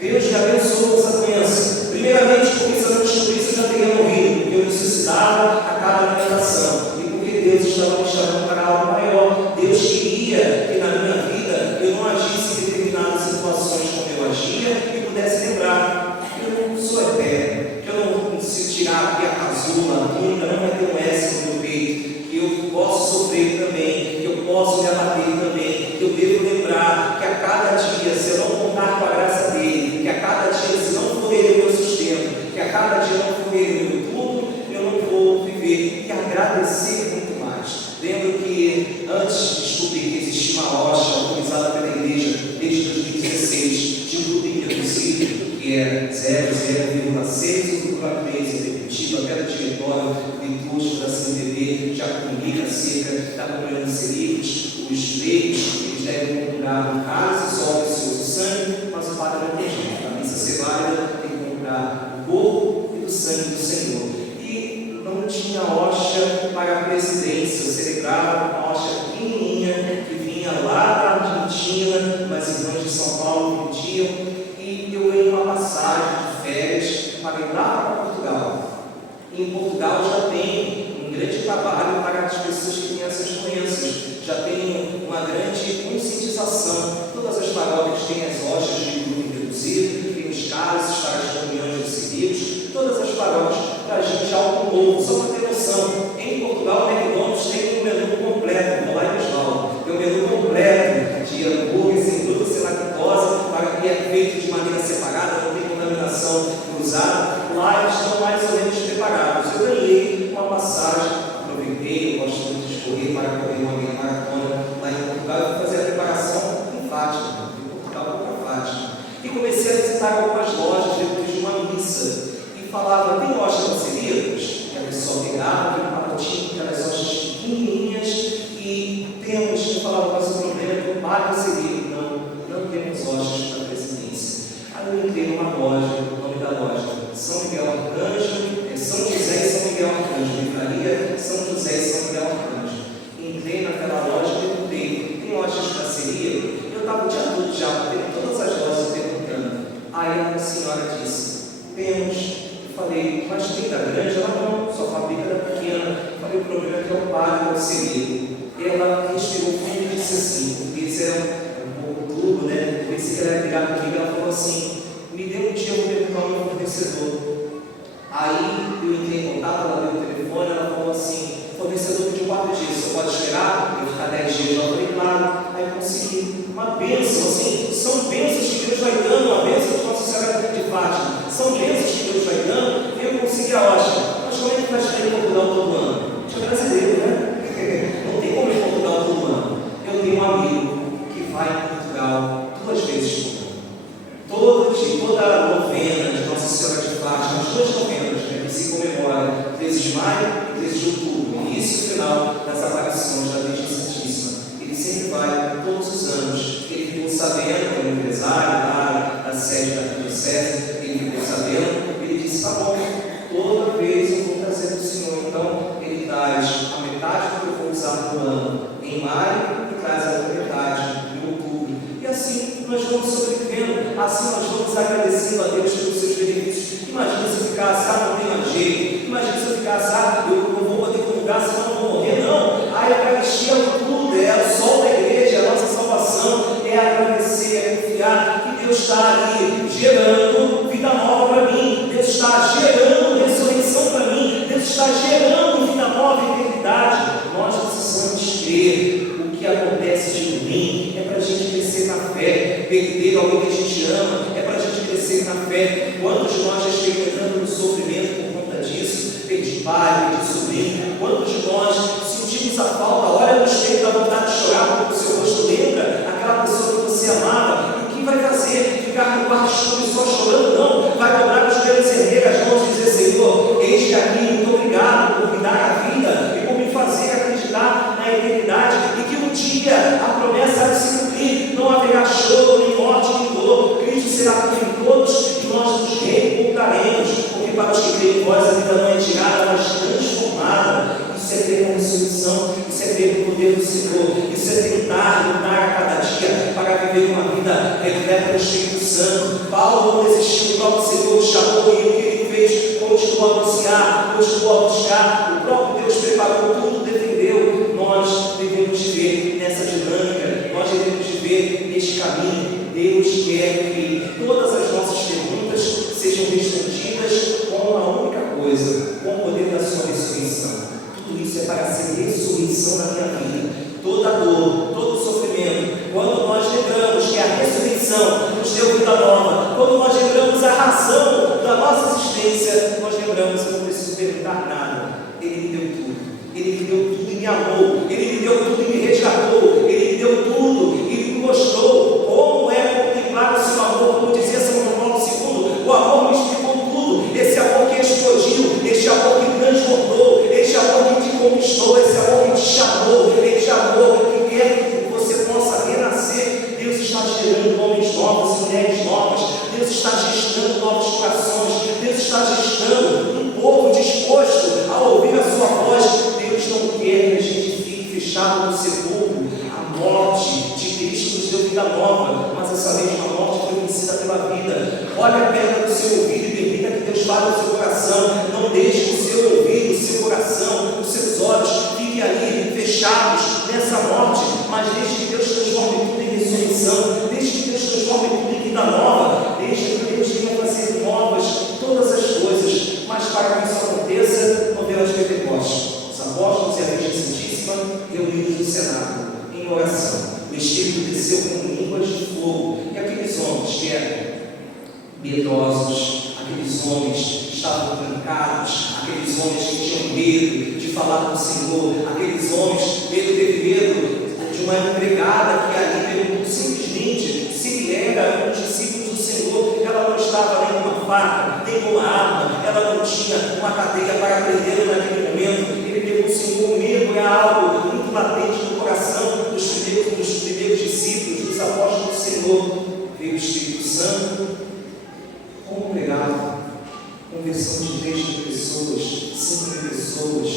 Deus me abençoou com essa doença. Primeiramente, porque se eu não descobrisse, eu já teria morrido, porque eu necessitava a cada alimentação. E porque Deus estava me chamando para algo maior. Deus queria que na minha vida eu não agisse em determinadas situações como eu agia e pudesse lembrar que eu não sou eterno, que eu não, se tirar aqui a casula, a túnica, não vai ter um S no meu peito, que eu posso sofrer também, que eu posso me abater também, que eu devo lembrar que a cada dia, se eu não contar com a graça dele, que a cada dia, se não for ele o meu sustento, que a cada dia não for ele o meu tudo, eu não vou viver. E agradecer muito mais. Lembro que antes descobri que existia uma hóstia autorizada pela igreja desde 2016 de glúten reduzido, que é 0,6 ou 0,3, repetido até do diretório litúrgico da CNBB, já comunica acerca da comunhão de Celíacos, os deve comprar um cálice só precioso sangue, mas o padre não tem jeito. A missa ser válida tem que comprar o corpo e o sangue do Senhor. E não tinha hóstia para a presidência, celebrava uma hóstia pequenininha que vinha lá da Argentina, mas irmãs de São Paulo pediam, e eu ganhei uma passagem de férias para ir lá para Portugal. E em Portugal já tem um grande trabalho para as pessoas que têm essas doenças, já tem uma grande conscientização. Todas as paróquias têm as hóstias de grupo reduzido, tem os cálices para as comunhões dos civis, todas as paróquias para a gente algo novo, só para ter noção. Em Portugal, o McDonald's tem um menu completo, vou lá em Osvaldo, tem um menu completo de hambúrguer sem glúten, sem lactose, para que é feito de maneira separada, não tem contaminação cruzada. Lá eles estão mais ou menos preparados. Eu ganhei uma passagem, aproveitei, eu gosto muito de correr para correr uma meia maratona lá em Portugal, eu fui fazer a preparação em Fátima, em Portugal para Fátima. E comecei a visitar algumas lojas depois de uma missa. E falava, tem loja de cerejas? E a pessoa pegava, um pacotinho, aquelas lojas pequenininhas, e temos, eu falava, mas o problema é que o padre cereja. Não temos lojas para a presidência. Aí eu entrei numa loja, o nome da loja, São Miguel Arcanjo, São José e São Miguel Arcanjo, livraria São José e São Miguel Arcanjo. Entrei naquela loja e perguntei, tem lojas de parceria? Eu estava o dia todo já, tendo todas as lojas perguntando. Aí a senhora disse, temos. Eu falei, mas tem da grande? Ela não, só fabrica da pequena. Eu falei, o problema é que é o padre conselheiro. Ela respirou fundo e disse assim, porque isso era um pouco duro, né? Eu pensei que ela ia brigar comigo. Ela falou assim, me dê um dia, eu vou perguntar ao meu fornecedor. Aí eu entrei em contato, ela deu o telefone, ela falou assim, o fornecedor pediu 4 dias, você pode esperar? Eu ficar 10 dias. Eu falei, claro. Aí eu consegui uma bênção, assim, são bênçãos que Deus vai dando, uma bênção de Nossa Senhora de Fátima, são bênçãos que Deus vai dando, e eu consegui a hóstia. Mas como é que vai estar em Portugal todo ano? A gente é brasileiro, né? Não tem como ir em Portugal todo ano. Eu tenho um amigo que vai em Portugal 2 vezes por ano. Toda a novena de Nossa Senhora de Fátima, as 2 novenas, né, que se comemora 13 de maio e 13 de outubro, início e final das aparições da Virgem Santíssima. Ele sempre vai, todos os anos. Ele ficou sabendo, como empresário lá da sede da Diocese, ele ficou sabendo, ele disse, tá bom, toda vez eu vou trazer do Senhor. Então, ele traz a metade do que eu vou usar no ano em maio e traz a outra metade em outubro. E assim nós vamos sobrevivendo, assim nós vamos agradecendo a Deus pelos seus benefícios. Imagina se eu ficasse, não tem mais jeito. Imagina se eu ficasse, eu não vou poder comungar, senão eu vou morrer. Não, a Eucaristia é tudo, é o sol da igreja, é a nossa salvação, é agradecer, é confiar que Deus está ali gerando vida nova para mim, Deus está gerando ressurreição para mim, Deus está gerando vida nova e eternidade. Nós precisamos crer. O que acontece de ruim é para a gente crescer na fé. Perder alguém que a gente ama é para a gente crescer na fé. Quantos de nós já experimentamos no sofrimento por conta disso? Perdi pai, perdi sobrinho. Quantos de nós sentimos a falta? Olha no espelho, dá vontade de chorar porque o seu rosto lembra aquela pessoa que você amava. E o que vai fazer? Ficar no quarto escuro só chorando? Não. Vai dobrar os dedos e erguer as mãos e dizer, Senhor, eis-me aqui, muito obrigado por me dar a vida e por me fazer acreditar na eternidade, e que um dia a promessa há de se cumprir, não haverá choro, nem morte, nem dor, Cristo será por todos e nós nos reencontraremos, porque para os que creem em vós a vida não é tirada, mas transformada. Isso é ter uma ressurreição, isso é ter o poder do Senhor, isso é tentar lutar a cada dia para viver uma vida repleta do Espírito Santo. Paulo não desistiu, o próprio Senhor o chamou e o que ele fez, continuou a anunciar, continuou a buscar, o próprio Deus preparou tudo, defendeu. Nós devemos viver nessa dinâmica, nós devemos viver neste caminho. Deus quer que todas as nossas perguntas sejam respondidas com uma única coisa, com o poder da sua ressurreição. Tudo isso é para ser ressurreição na minha vida. Toda dor, todo sofrimento, quando nós lembramos que a ressurreição nos deu vida nova, quando nós lembramos a razão da nossa existência, nós lembramos que eu não preciso perguntar nada. Ele me deu tudo. Ele me deu tudo e me amou. Ele me deu tudo e me resgatou. Ele me deu tudo e me mostrou como é contemplar o seu amor estava no sepulcro, a morte de Cristo nos deu vida nova, mas essa mesma morte foi vencida pela vida. Olha a perna do seu ouvido e permita que Deus fale no seu coração. Não deixe o seu ouvido, o seu coração, os seus olhos fiquem ali fechados nessa morte, mas deixe que Deus transforme tudo em ressurreição, deixe que Deus transforme tudo em vida nova, deixe que Deus venha fazer novas todas as coisas. Mas para que isso aconteça, no Vila de Pentecostes, os apóstolos e a Virgem Santíssima reunidos no cenáculo, em oração, o Espírito desceu com línguas de fogo, e aqueles homens que eram piedosos, aqueles homens que estavam trancados, aqueles homens que tinham medo de falar com o Senhor, aqueles homens, teve medo de uma empregada que ali perguntou simplesmente se ele era um discípulo do Senhor. Ela não estava nem com uma faca, nem com uma arma, ela não tinha uma cadeia para prendê-lo naquele momento. Ele perguntou: Senhor, o medo é algo muito latente no coração dos primeiros discípulos, dos apóstolos do Senhor. Veio o Espírito Santo, como pregava, conversão de 3 mil pessoas, 5 mil pessoas,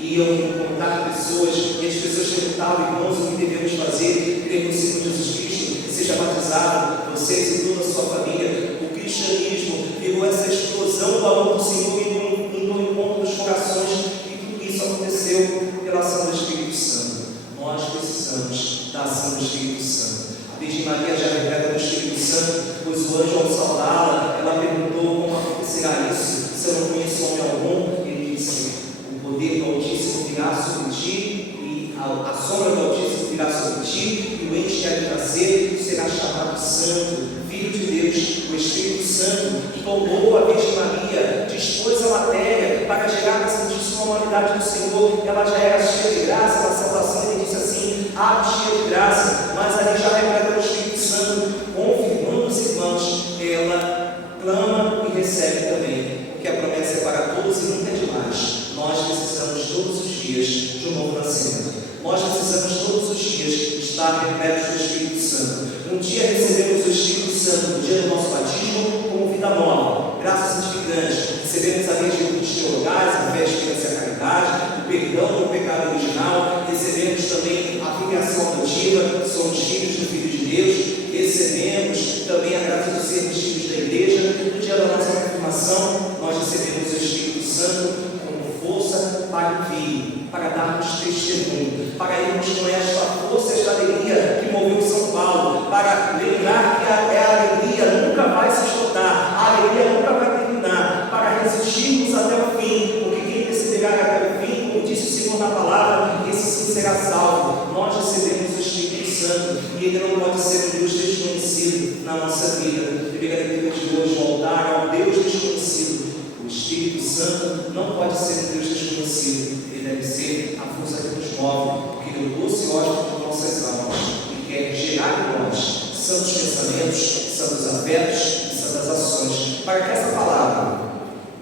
iam encontrar pessoas, e as pessoas perguntavam: irmãos, o que devemos fazer? Crer no Senhor Jesus Cristo, seja batizado, vocês e toda a sua família. O cristianismo pegou essa explosão do amor do Senhor indo ao encontro dos corações, e tudo isso aconteceu pela ação do Espírito Santo. Nós precisamos da ação do Espírito Santo. A Virgem Maria já repleta do Espírito Santo, pois o anjo, ao saudá-la, ela perguntou: como acontecerá isso, se eu não conheço homem algum? Ele disse: o poder do Altíssimo virá sobre ti, e a sombra do Altíssimo virá sobre ti, e o ente que há de nascer será chamado Santo, Filho de Deus. O Espírito Santo tomou a Virgem Maria, dispôs a matéria para gerar a santíssima humanidade do Senhor. Ela já era cheia de graça, na salvação ele disse assim: cheia de graça, mas ali já repleta o Espírito Santo, confirmando os irmãos. Ela clama e recebe também, porque a promessa é para todos e nunca é demais. Nós precisamos todos os dias de um novo nascimento. Nós precisamos todos os dias estar repletos do Espírito Santo. Um dia recebemos o Espírito Santo no dia do nosso batismo como vida nova, graça santificante. Recebemos a lei de virtudes teologais, a fé, a esperança e a caridade, o perdão do pecado original. Recebemos também a filiação adotiva, somos filhos do Filho de Deus. Recebemos também a graça de sermos filhos da igreja. No dia da nossa confirmação, nós recebemos o Espírito Santo como força para o Filho, para darmos testemunho, para irmos com esta força, esta alegria que moveu São Paulo, para lembrar que a alegria nunca vai se esgotar, a alegria nunca vai terminar, para resistirmos até o fim, porque quem perseverar até o fim, como disse o Senhor na palavra, esse sim será salvo. Nós recebemos o Espírito Santo, e ele não pode ser um Deus desconhecido na nossa vida. Primeira leitura de hoje, voltar ao Deus desconhecido. O Espírito Santo não pode ser um Deus desconhecido, ele deve ser a força que nos move, porque ele é o doce hóspede de nossas almas e quer gerar em nós santos pensamentos, santos afetos e santas ações, para que essa palavra,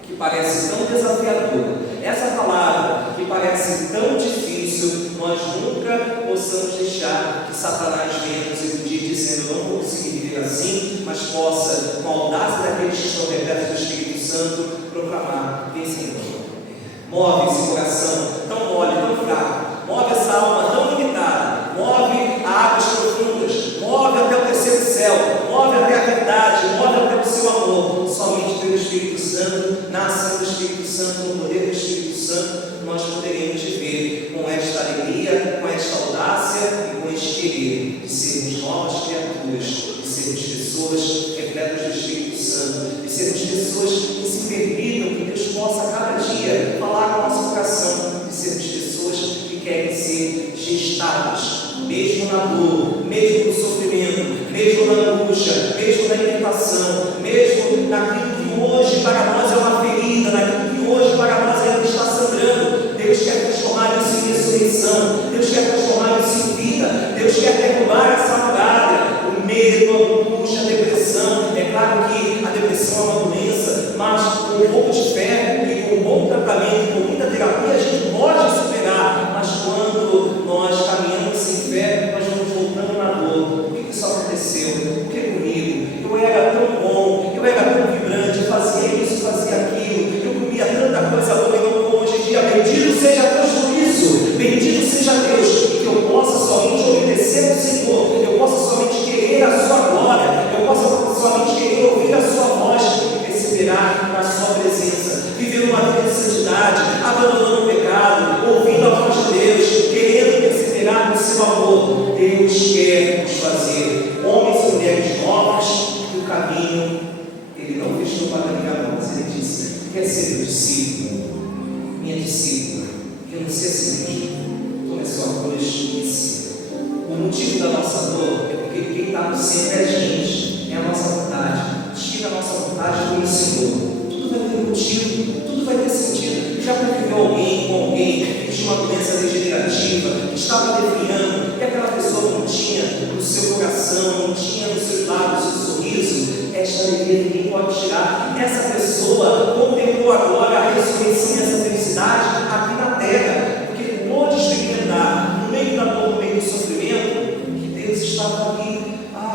que parece tão desafiadora, essa palavra que parece tão difícil, nós nunca possamos deixar que Satanás venha nos iludir dizendo: não vou conseguir viver assim, mas possa, com a audácia daqueles que estão repletos do Espírito Santo, proclamar: vem Senhor. Move esse coração tão mole, tão fraco, move essa alma tão limitada, move a águas profundas, move até o terceiro céu, move até a verdade, move até o seu amor. Somente pelo Espírito Santo, na ação do Espírito Santo, no poder do Espírito Santo, nós poderemos viver com esta alegria, com esta audácia e com este querer de sermos novas criaturas, de sermos pessoas repletas do Espírito Santo, de sermos pessoas que se permitam que Deus possa cada dia falar no nosso coração, de sermos pessoas que querem ser gestadas, mesmo na dor, mesmo no sofrimento, mesmo na angústia, mesmo na tentação, mesmo naquilo que hoje para nós é uma ferida, naquilo que hoje para nós está sangrando. Deus quer transformar isso em ressurreição, Deus quer transformar isso em vida, Deus quer derrubar essa muralha, o medo, a angústia, a depressão. É claro que a depressão é uma doença, mas com um pouco de fé e com um bom tratamento, com muita terapia, a gente pode superar. Mas quando nós caminhamos sem fé, nós vamos voltando na dor. Por que isso aconteceu? Por que comigo? Eu era tão bom. motivo da nossa dor é porque quem está no centro é a gente, é a nossa vontade. Tira a nossa vontade com o Senhor. Tudo vai ter motivo, tudo vai ter sentido. Já conviveu alguém com alguém que tinha uma doença degenerativa, que estava definhando, e aquela pessoa não tinha no seu coração, não tinha nos seus lábios o sorriso? Esta alegria ninguém pode tirar. Essa pessoa contemplou agora a ressurreição e essa felicidade aqui na terra, porque pôde experimentar no meio da dor, no meio do sofrimento, que Deus estava aqui.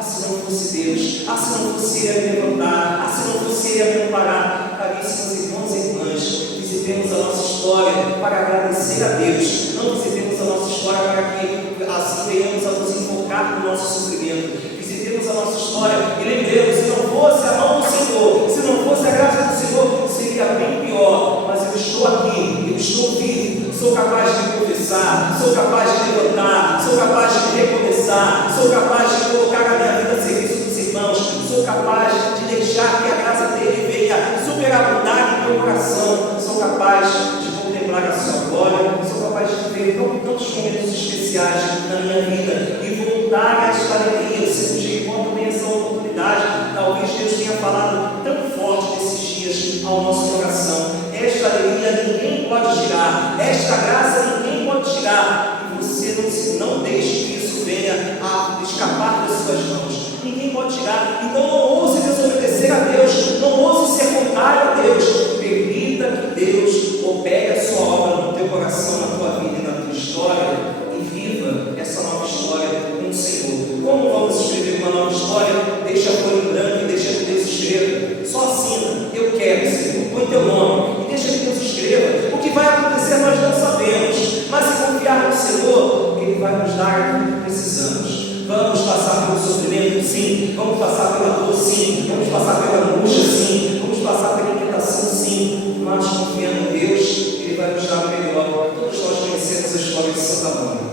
Se não fosse Deus, se não fosse Ele a me levantar, se não fosse Ele a me amparar. Caríssimos irmãos e irmãs, visitemos a nossa história para agradecer a Deus. Não visitemos a nossa história para que assim venhamos a nos enfocar no nosso sofrimento. Visitemos a nossa história e lembremos, se não fosse a mão do Senhor, se não fosse a graça do Senhor, seria bem pior. Mas eu estou aqui, eu estou vivo, sou capaz de me confessar, sou capaz de levantar, sou capaz de recomeçar, sou capaz de colocar a minha vida a serviço dos irmãos, sou capaz de deixar que a graça dele venha superabundar no meu coração, sou capaz de contemplar a sua glória, sou capaz de ver tantos momentos especiais na minha vida e voltar a esta alegria. Se um dia enquanto tem essa oportunidade, talvez Deus tenha falado tão forte nesses dias ao nosso coração. Esta alegria ninguém pode tirar, esta graça ninguém pode tirar, e você não deixe que isso venha a escapar das suas mãos. Ninguém pode tirar. Então não ouse desobedecer a Deus, não ouse ser contrário a Deus. Permita que Deus opere a sua obra no teu coração, na tua vida e na tua história, e viva essa nova história com o Senhor. Como vamos escrever uma nova história? Deixa a folha em branco e deixa que Deus escreva. Só assina, eu quero, Senhor, põe teu nome e deixa que Deus escreva. O que vai acontecer nós não sabemos, mas se confiar no Senhor, Ele vai nos dar o que precisamos. Vamos passar pelo sofrimento, sim. Vamos passar pela dor, sim. Vamos passar pela angústia, sim. Vamos passar pela inquietação, sim. Mas confiando em Deus, Ele vai nos dar o melhor. Todos nós conhecemos a história de Santa Mônica.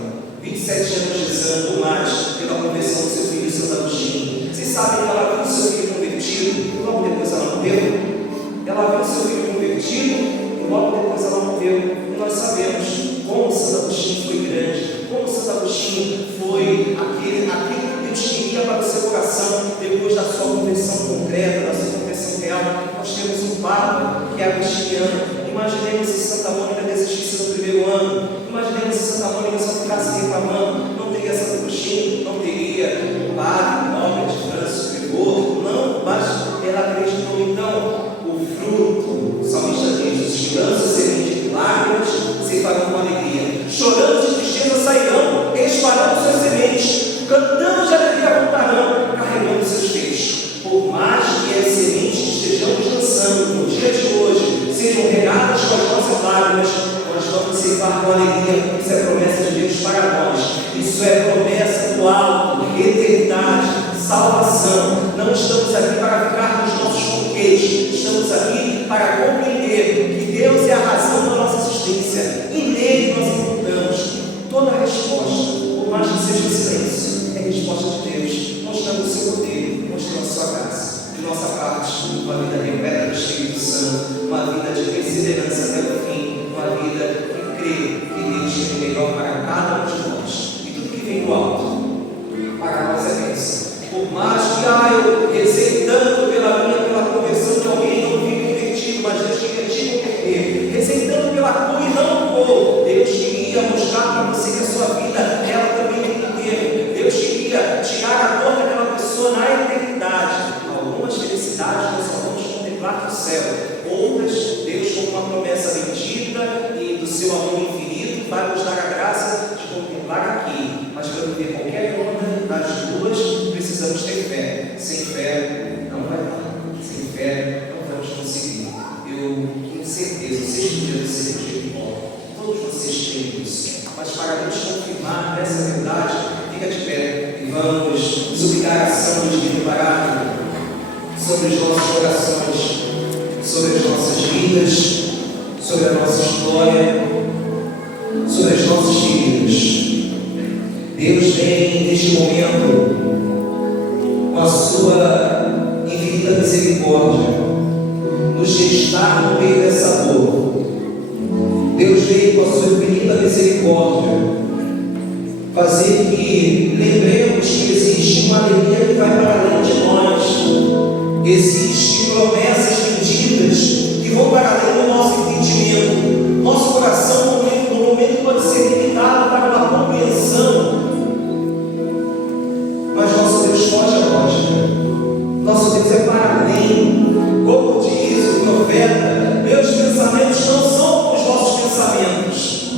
27 anos de santo, ou mais, pela conversão do seu filho, Santo Agostinho. Vocês sabem que ela viu o seu filho convertido, e logo depois ela morreu. Ela viu o seu filho convertido, e logo depois ela morreu. E nós sabemos como Santo Agostinho foi grande, como Santo Agostinho foi aquele que Deus queria para o seu coração, depois da sua conversão concreta, da sua conversão real. Nós temos um Papa que é agostiniano. Imaginemos se Santa Mônica desistisse no primeiro ano. Imaginemos se Santa Mônica só ficasse reclamando. Não teria Santo Agostinho, não teria o padre Nobre de França, Gregor, não, mas ela acreditou. Então, o fruto, o salmista diz, os que lançam semente de lágrimas se farão com alegria, chorando de tristeza sairão, espalhando suas sementes, cantando de alegria voltarão, carregando seus feixes. Por mais que as sementes que estejamos lançando no dia de hoje sejam regadas com as nossas lágrimas, nós vamos ceifar com alegria. Isso é promessa de Deus para nós. Isso é promessa do alto, eternidade, salvação. Não estamos aqui para ficar nos nossos conqueiros, estamos aqui para compreender que Deus é a razão da nossa existência e nele nós encontramos toda a resposta. Por mais que seja silêncio, é a resposta de Deus, mostrando o seu poder, mostrando a sua graça. De nossa parte, uma vida repleta do Espírito Santo, uma vida de perseverança até o fim, uma vida que crê que Deus tem o melhor para cada um de nós. E tudo que vem do alto, para nós é bênção. Por mais que eu rezei tanto pela conversão de alguém, não vi convertido, mas Deus queria te converter. Rezei tanto pela cura e não curou. Deus queria mostrar para você que a sua vida, ela também tem poder. Deus queria tirar a dor daquela pessoa na eternidade. Algumas felicidades nós só vamos contemplar no céu. Outras, Deus, com uma promessa bendita e do seu amor infinito, vai nos dar a graça de contemplar aqui. Mas para viver qualquer uma das duas, precisamos ter fé. Sem fé, não vai dar. Sem fé, não vamos conseguir. Eu tenho certeza, vocês podiam ser de bom. Todos vocês têm isso. Mas para nos confirmar nessa verdade, fica de pé e vamos suplicar a ação do Divino Paráclito sobre os nossos corações, sobre as nossas vidas, sobre a nossa história, sobre as nossas feridas. Deus vem neste momento com a sua infinita misericórdia nos gestar no meio dessa dor. Deus veio com a sua infinita misericórdia fazer que lembremos que existe uma alegria que vai para além de nós. Existem promessas benditas que vão para além do nosso entendimento. Nosso coração, no momento, pode ser limitado para uma compreensão, mas nosso Deus foge à lógica. Nosso Deus é para além. Como diz o profeta, meus pensamentos não são como os vossos pensamentos.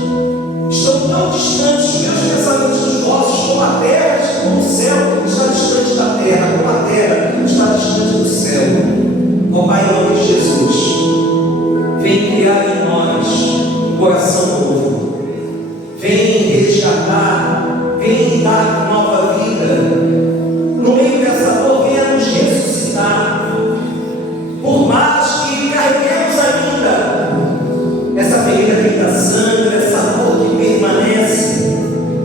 Estão tão distantes, meus pensamentos dos vossos, como a terra, como o céu está distante da terra, como a terra está distante do céu. Ó Pai, em nome de Jesus, vem criar em nós um coração novo. Vem resgatar, vem dar nova vida. No meio dessa dor, venha nos ressuscitar. Por mais que carreguemos ainda essa ferida que ainda sangra, essa dor que permanece,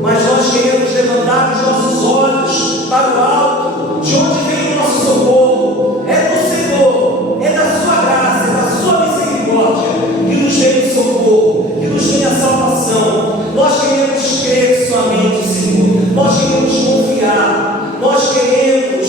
mas nós queremos levantar os nossos olhos para o alto, de onde vem o nosso socorro. É do Senhor, é da sua graça, é da sua misericórdia que nos vem o socorro, que nos vem a salvação. Nós queremos crer somente, Senhor. Nós queremos confiar. Nós queremos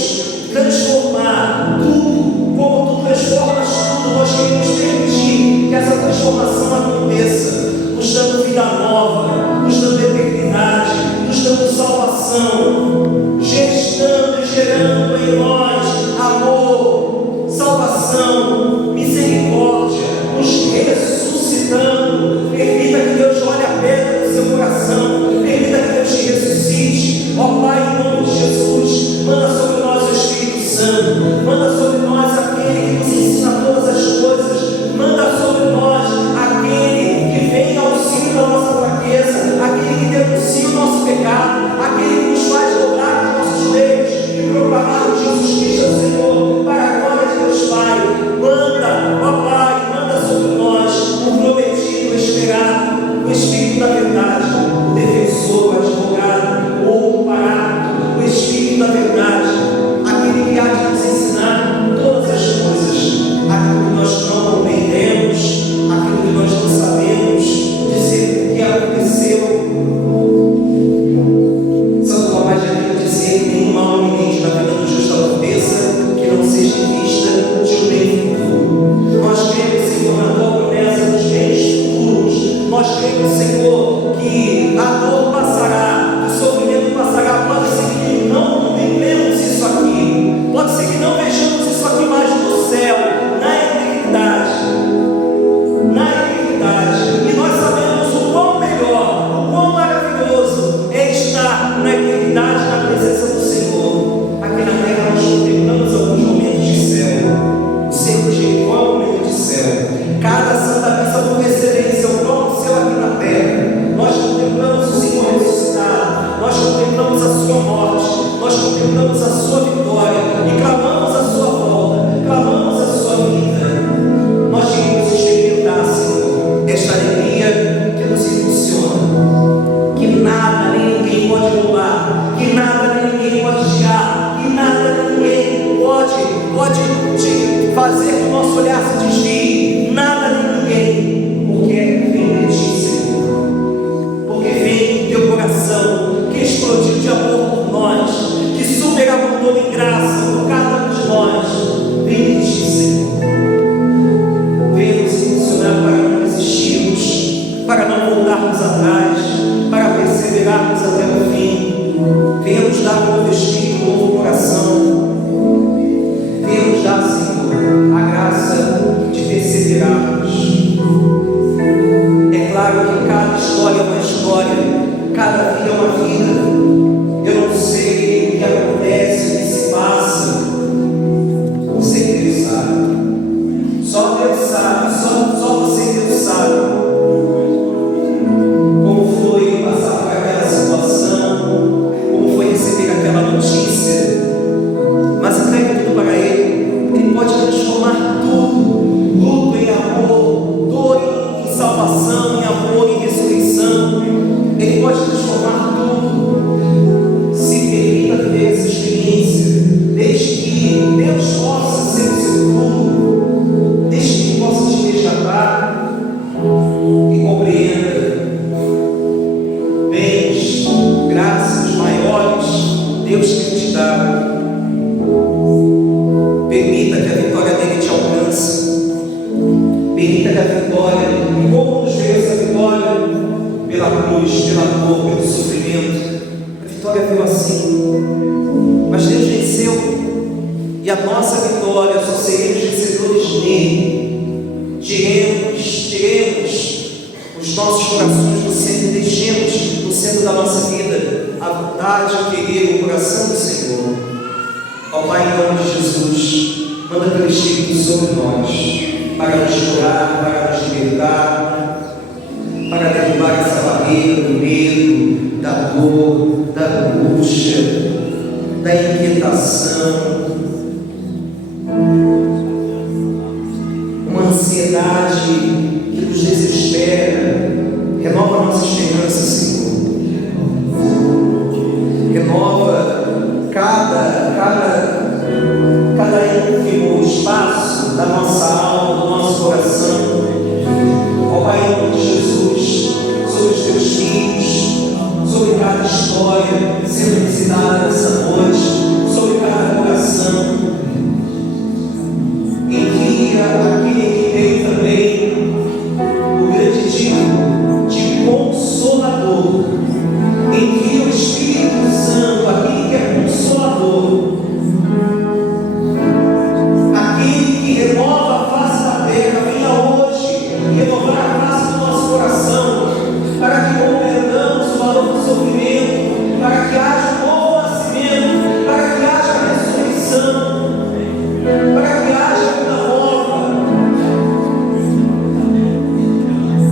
transformar tudo, como Tu transformas tudo. Nós queremos permitir que essa transformação aconteça, nos dando vida nova, nos dando eternidade, nos dando salvação, gestando e gerando em nós amor, salvação, misericórdia, nos ressuscitando. Permita que Deus olhe a pedra do seu coração, permita que Deus te ressuscite. Ó Pai, em nome de Jesus, manda sobre nós o Espírito Santo, manda sobre nós aquele que nos ensina todas as coisas, manda sobre nós aquele que vem ao auxílio da nossa fraqueza, aquele que denuncia o nosso pecado, aquele que nos faz dobrar os nossos joelhos e proclamar o Jesus Cristo ao Senhor, para a glória de Deus Pai. Manda, ó Pai, manda sobre nós o prometido, o esperado, o Espírito da verdade, o defensor, o advogado, o parado, o Espírito da verdade, aquele que há de nos ensinar todas as coisas, aquilo que nós não compreendemos, aquilo que nós não sabemos dizer o que aconteceu. Santo Tomás de Aquino dizia que nenhum mal iminente na vida do justo aconteça que não seja em vista de um bem futuro. Nós cremos, Senhor, na Tua promessa dos bens futuros. Nós cremos, Senhor, que a dor passará, que o sofrimento passará. Pode ser que não contemplemos isso aqui, pode ser que não vejamos isso aqui mais no céu, na eternidade. E nós sabemos o quão melhor, o quão maravilhoso é estar na eternidade, na presença do Senhor. Aqui na terra nós contemplamos alguns momentos de céu, o céu de igual momento de céu. Cada santa missa por excelência, o próprio céu aqui na terra. Nós contemplamos o Senhor ressuscitado, nós contemplamos a sua morte, nós contemplamos a sua vitória e clamamos a sua volta, clamamos a sua vida. Nós queremos experimentar, Senhor, esta alegria que nos impulsiona, que nada nem ninguém pode roubar, que nada nem ninguém pode tirar, que nada nem ninguém pode fazer que o nosso olhar se desvie, nada nem ninguém, porque vem de Ti, Senhor, porque vem do Teu coração, que explodiu de amor por nós, que superabundou em graça por cada um de nós. Vem de Ti, Senhor. Venha nos impulsionar para não desistirmos, para não voltarmos atrás, para perseverarmos até o fim. Venha nos dar um novo espírito, um novo coração. Venha nos dar, pela cruz, pela dor, pelo sofrimento. A vitória veio assim. Mas Deus venceu. E a nossa vitória só seremos vencedores nele. Tiremos os nossos corações do centro, deixemos no centro da nossa vida a vontade, o querer, o coração do Senhor. Ó Pai, em nome de Jesus, manda teu Espírito sobre nós, para nos curar, para nos libertar, para derrubar essa barreira do medo, da dor, da angústia, da inquietação, uma ansiedade que nos desespera. Renova a nossa esperança, Senhor. Renova cada ínfimo espaço da nossa alma, do nosso coração. Ó Pai, em nome de Jesus, sobre os teus filhos, sobre cada história sendo ensinada nessa noite, sobre cada coração. Envia aquele que tem também o grande título de Consolador. Envia o Espírito Santo, aquele que é Consolador, aquele que renova a face da terra. Venha hoje renovar a face do nosso coração, para que compreendamos o valor do sofrimento, para que haja um novo nascimento, para que haja ressurreição, para que haja vida nova.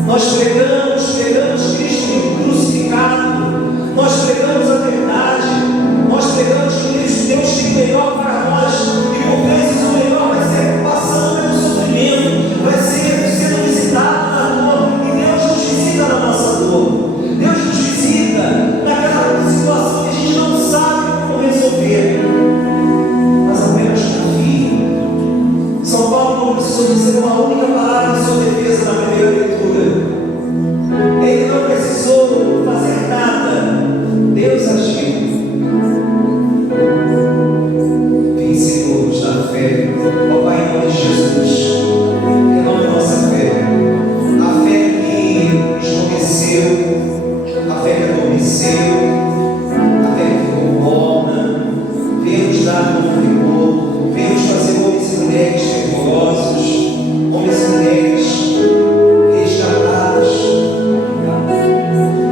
Nós pregamos Cristo crucificado, nós pregamos a verdade, nós pregamos que Deus tem o melhor para nós, e por vezes o melhor vai ser passando pelo sofrimento, vai ser sendo visitado na dor, e Deus nos visita na nossa dor, Deus nos visita naquela situação que a gente não sabe como resolver, mas apenas confie. São Paulo não precisou dizer uma única palavra em sua defesa na primeira leitura. Ele não precisou fazer nada. Deus agiu. Vencedores da fé. Ó Pai, em nome de Jesus, renova a nossa fé. A fé que esmoreceu, a fé que adormeceu, a fé que ficou morna. Venha nos dar novo vigor. Venha nos fazer homens e mulheres fervorosos, homens e mulheres resgatados.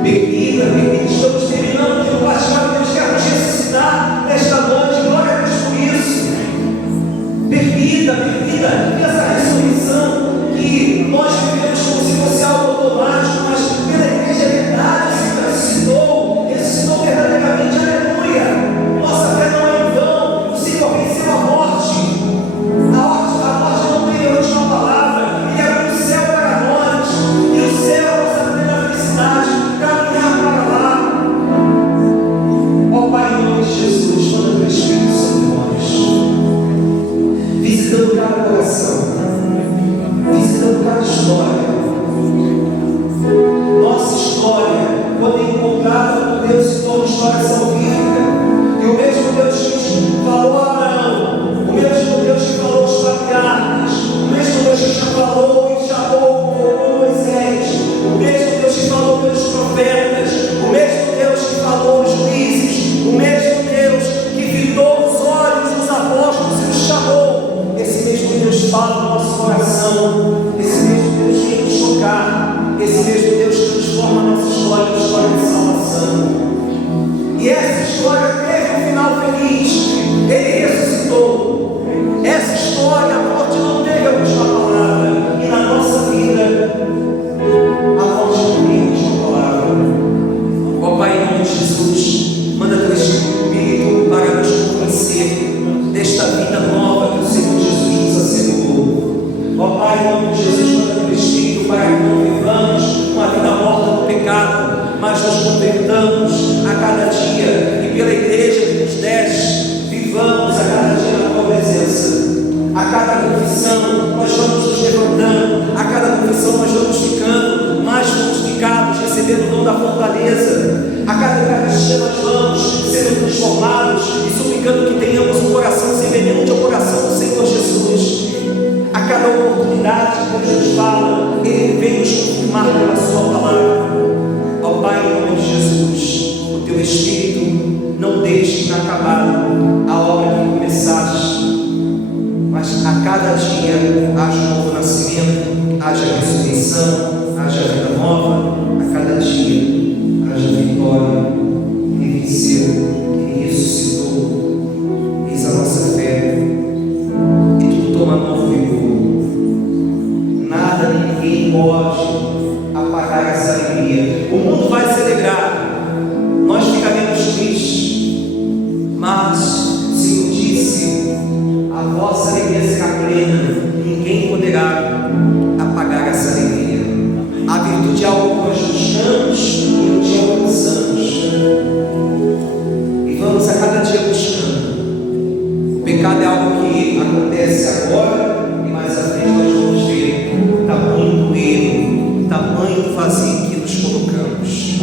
Bebida, estamos terminando de platicar, Deus quer nos ressuscitar nesta noite. Glória a Deus por isso. Bebida, essa ressurreição que nós vivemos como se fosse algo automático, mas pela igreja é verdade. O Senhor ressuscitou verdadeiramente. Aleluia. Nossa fé não é em vão. O Senhor venceu a morte. A morte não tem a última palavra. Ele abriu o céu para nós, e o céu é nossa plena felicidade. Caminhar para lá. Ó Pai, em nome de Jesus, manda teu Espírito sobre nós, visitando cada coração, visitando cada história. Nossa história, quando encontrada por Deus, se torna história salvífica. E o mesmo Deus que falou a Abraão, o mesmo Deus que falou aos patriarcas, o mesmo Deus que já falou e chamou com Moisés, o mesmo Deus que falou pelos profetas, o mesmo Deus que falou aos juízes, o mesmo Deus que fitou os olhos dos apóstolos e os chamou. Esse mesmo Deus fala no nosso coração, esse mesmo Deus vem nos tocar, esse mesmo Deus transforma a nossa história em história de salvação. E essa história teve um final feliz. Ele ressuscitou. Essa história, a morte não teve a última palavra. E na nossa vida, a morte não tem a última palavra. Ó Pai, em nome de Jesus, manda teu Espírito para nos convencer desta vida nova que o Senhor Jesus nos assegurou. Ó Pai, em nome de Jesus, manda teu Espírito para que não vivamos uma vida morta no pecado, mas nos convertamos a cada dia, e pela igreja que nos deste, vivamos a cada dia na tua presença. A cada confissão nós vamos nos levantando, a cada confissão nós vamos ficando mais fortificados, recebendo o dom da fortaleza. A cada Eucaristia nós vamos sendo transformados e suplicando que tenhamos um coração semelhante ao coração do Senhor Jesus. A cada oportunidade que Deus nos fala, Ele vem nos confirmar pela sua palavra. Ó Espírito, não deixe inacabada a obra que começaste, mas a cada dia haja um novo nascimento, haja ressurreição, haja vida nova, a cada dia haja vitória, que venceu, que ressuscitou. Eis a nossa fé, e tudo toma novo vigor. Nada, ninguém pode apagar essa alegria. O mundo vai celebrar, nós ficaremos tristes, mas o Senhor disse: a vossa alegria será plena, ninguém poderá apagar essa alegria. A virtude é algo que nós buscamos e um dia alcançamos, e vamos a cada dia buscando. O pecado é algo que acontece agora, e mais à frente nós vamos ver o tamanho do erro, o tamanho do vazio que nos colocamos.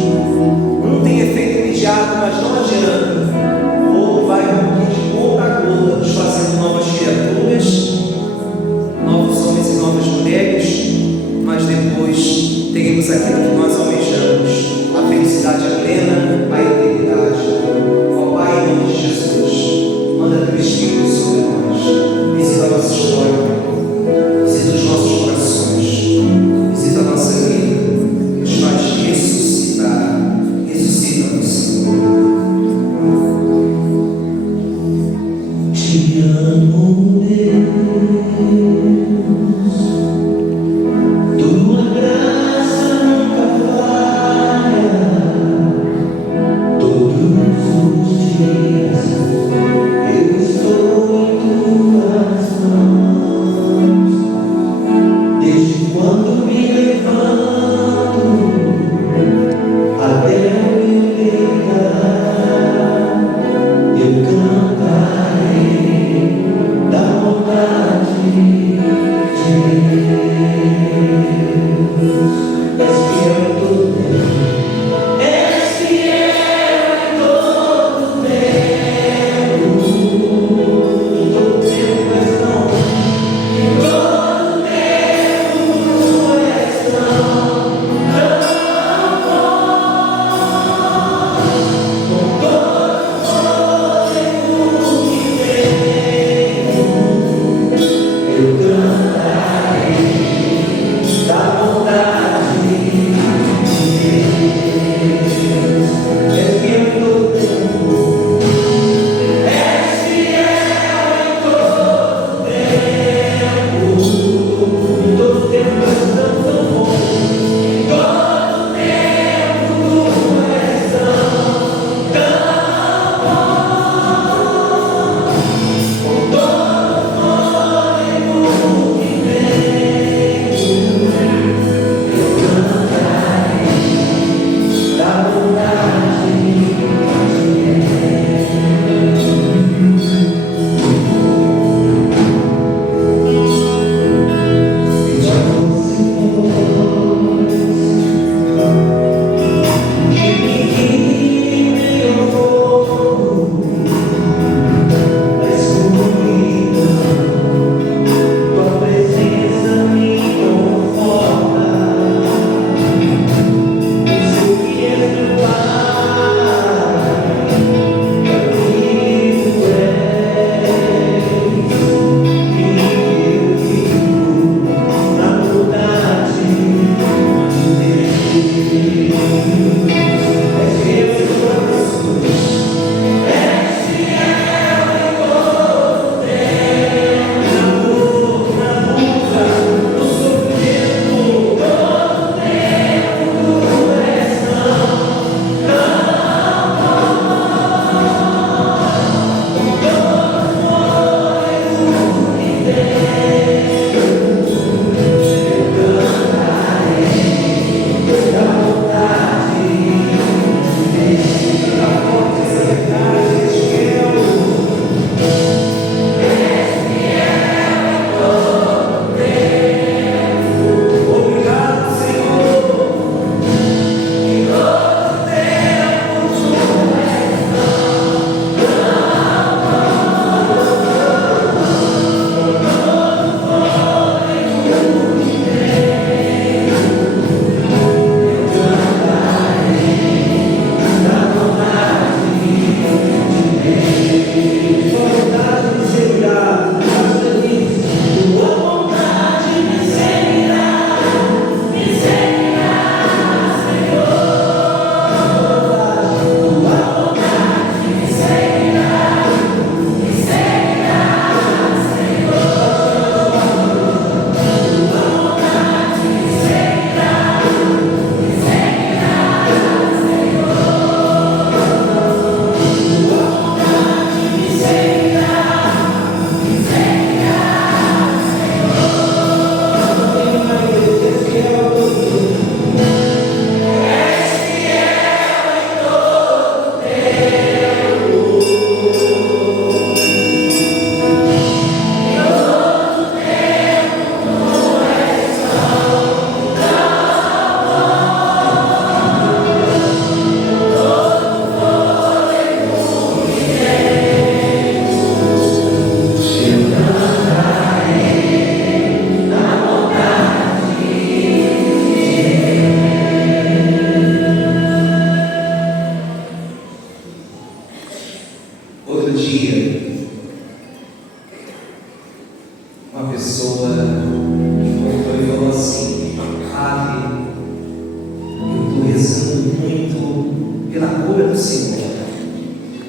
muito pela cura do Senhor.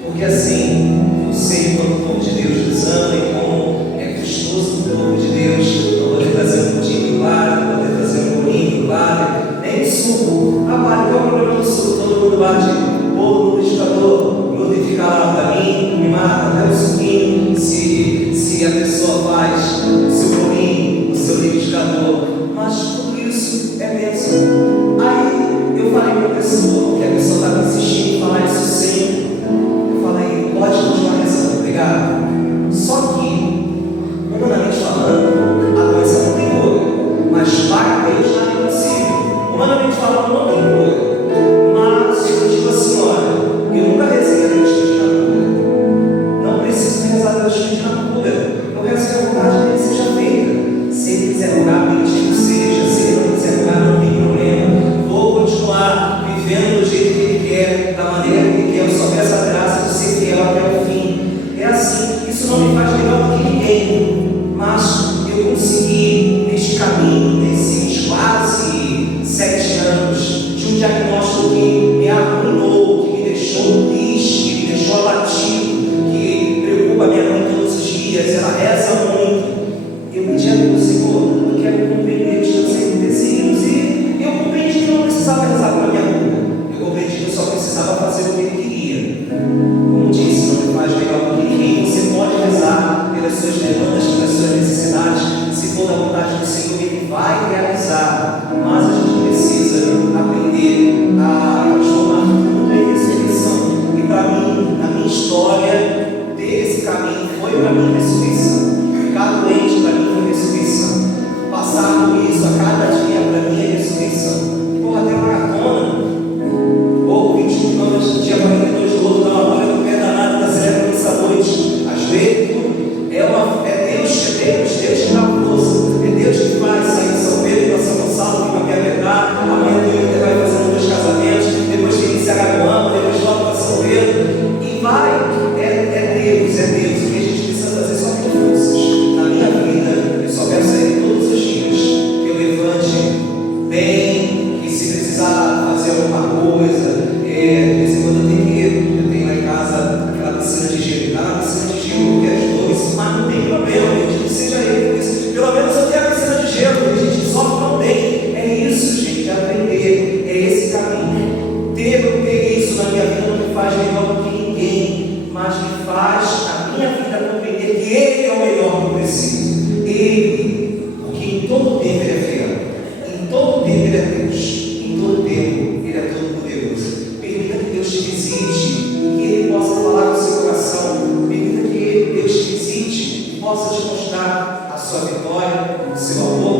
Porque assim, eu sei quando o povo de Deus nos ama e como é gostoso o povo de Deus não poder trazer um pudim do bar, não poder trazer um bolinho do bar, nem suco. Ah, pai, qual é o problema do suco? Todo mundo bate bolo no liquidificador, o outro fica lá para mim, me mata até o suquinho, se a pessoa faz o seu bolinho, o seu liquidificador. Mas tudo isso é bênção. Aí eu falei para a pessoa, porque a pessoa estava insistindo em falar isso sempre. Eu falei, pode continuar rezando, obrigado. Só que, humanamente falando, a doença não tem cura, mas para Deus nada é impossível. Humanamente falando, não tem cura. Mas eu digo assim, olha, eu nunca rezei a Deus que na cura. Não preciso rezar a Deus que na cura. Eu rezo que a vontade dele seja feita. Se ele quiser curar, bendito seja. Se ele não quiser curar, não tem problema. Vou continuar vivendo do jeito que ele quer, da maneira que ele quer. Eu só peço a graça de ser fiel até o fim. É assim, isso não me faz melhor do que ninguém. Mas eu consegui, neste caminho, nesses quase 7 anos, de um diagnóstico que me arruinou, que me deixou triste, que me deixou abatido, que preocupa a minha mãe todos os dias, ela reza muito. Eu pedi a Deus, Senhor, eu quero compreender os teus desígnios, e eu compreendi que eu não precisava rezar pela minha cura. Eu compreendi que eu só precisava fazer o que ele queria. Como disse, não me faz melhor do que ninguém. Você pode rezar pelas suas demandas, pelas suas necessidades. Se for da vontade do Senhor, Ele vai realizar. Mas a gente precisa aprender a transformar tudo em ressurreição. E para mim, na minha história, ter esse caminho foi para mim ressurreição. Ficar doente para mim foi ressurreição. Passar por isso a cada dia para mim é ressurreição. Porra, até maratona. Ou 21 km, dia 42 do outro, dá uma dor no pé danado da serra nessa noite. Ajoelho, tudo. Deus que dá força. É Deus que faz sair de São Pedro para São Gonçalo, que vai me apertar. Amanhã ele vai fazendo 2 casamentos. Depois que iniciar a Araguama, depois volta para São Pedro. E vai. É Deus. O que a gente precisa fazer só ter forças. Na minha vida, eu só quero sair todos os dias. Que eu levante bem, que se precisar fazer alguma coisa, de vez em quando eu tenho lá em casa aquela piscina de gelo. Tá na piscina de gelo, porque as dores, mas não tem problema, gente, seja ele. Pelo menos eu tenho a piscina de gelo, porque a gente sofre não tem. É isso, gente, aprender. É esse caminho. Ter isso na minha vida não me faz melhor do que ninguém, mas me faz a minha vida compreender que Ele é o melhor que eu preciso. Ele, porque em todo tempo Ele é fiel, em todo tempo Ele é Deus, em todo tempo Ele é todo poderoso. Permita que Deus te visite e que Ele possa falar no seu coração. Permita que Deus te visite e possa te mostrar a sua vitória, o seu amor.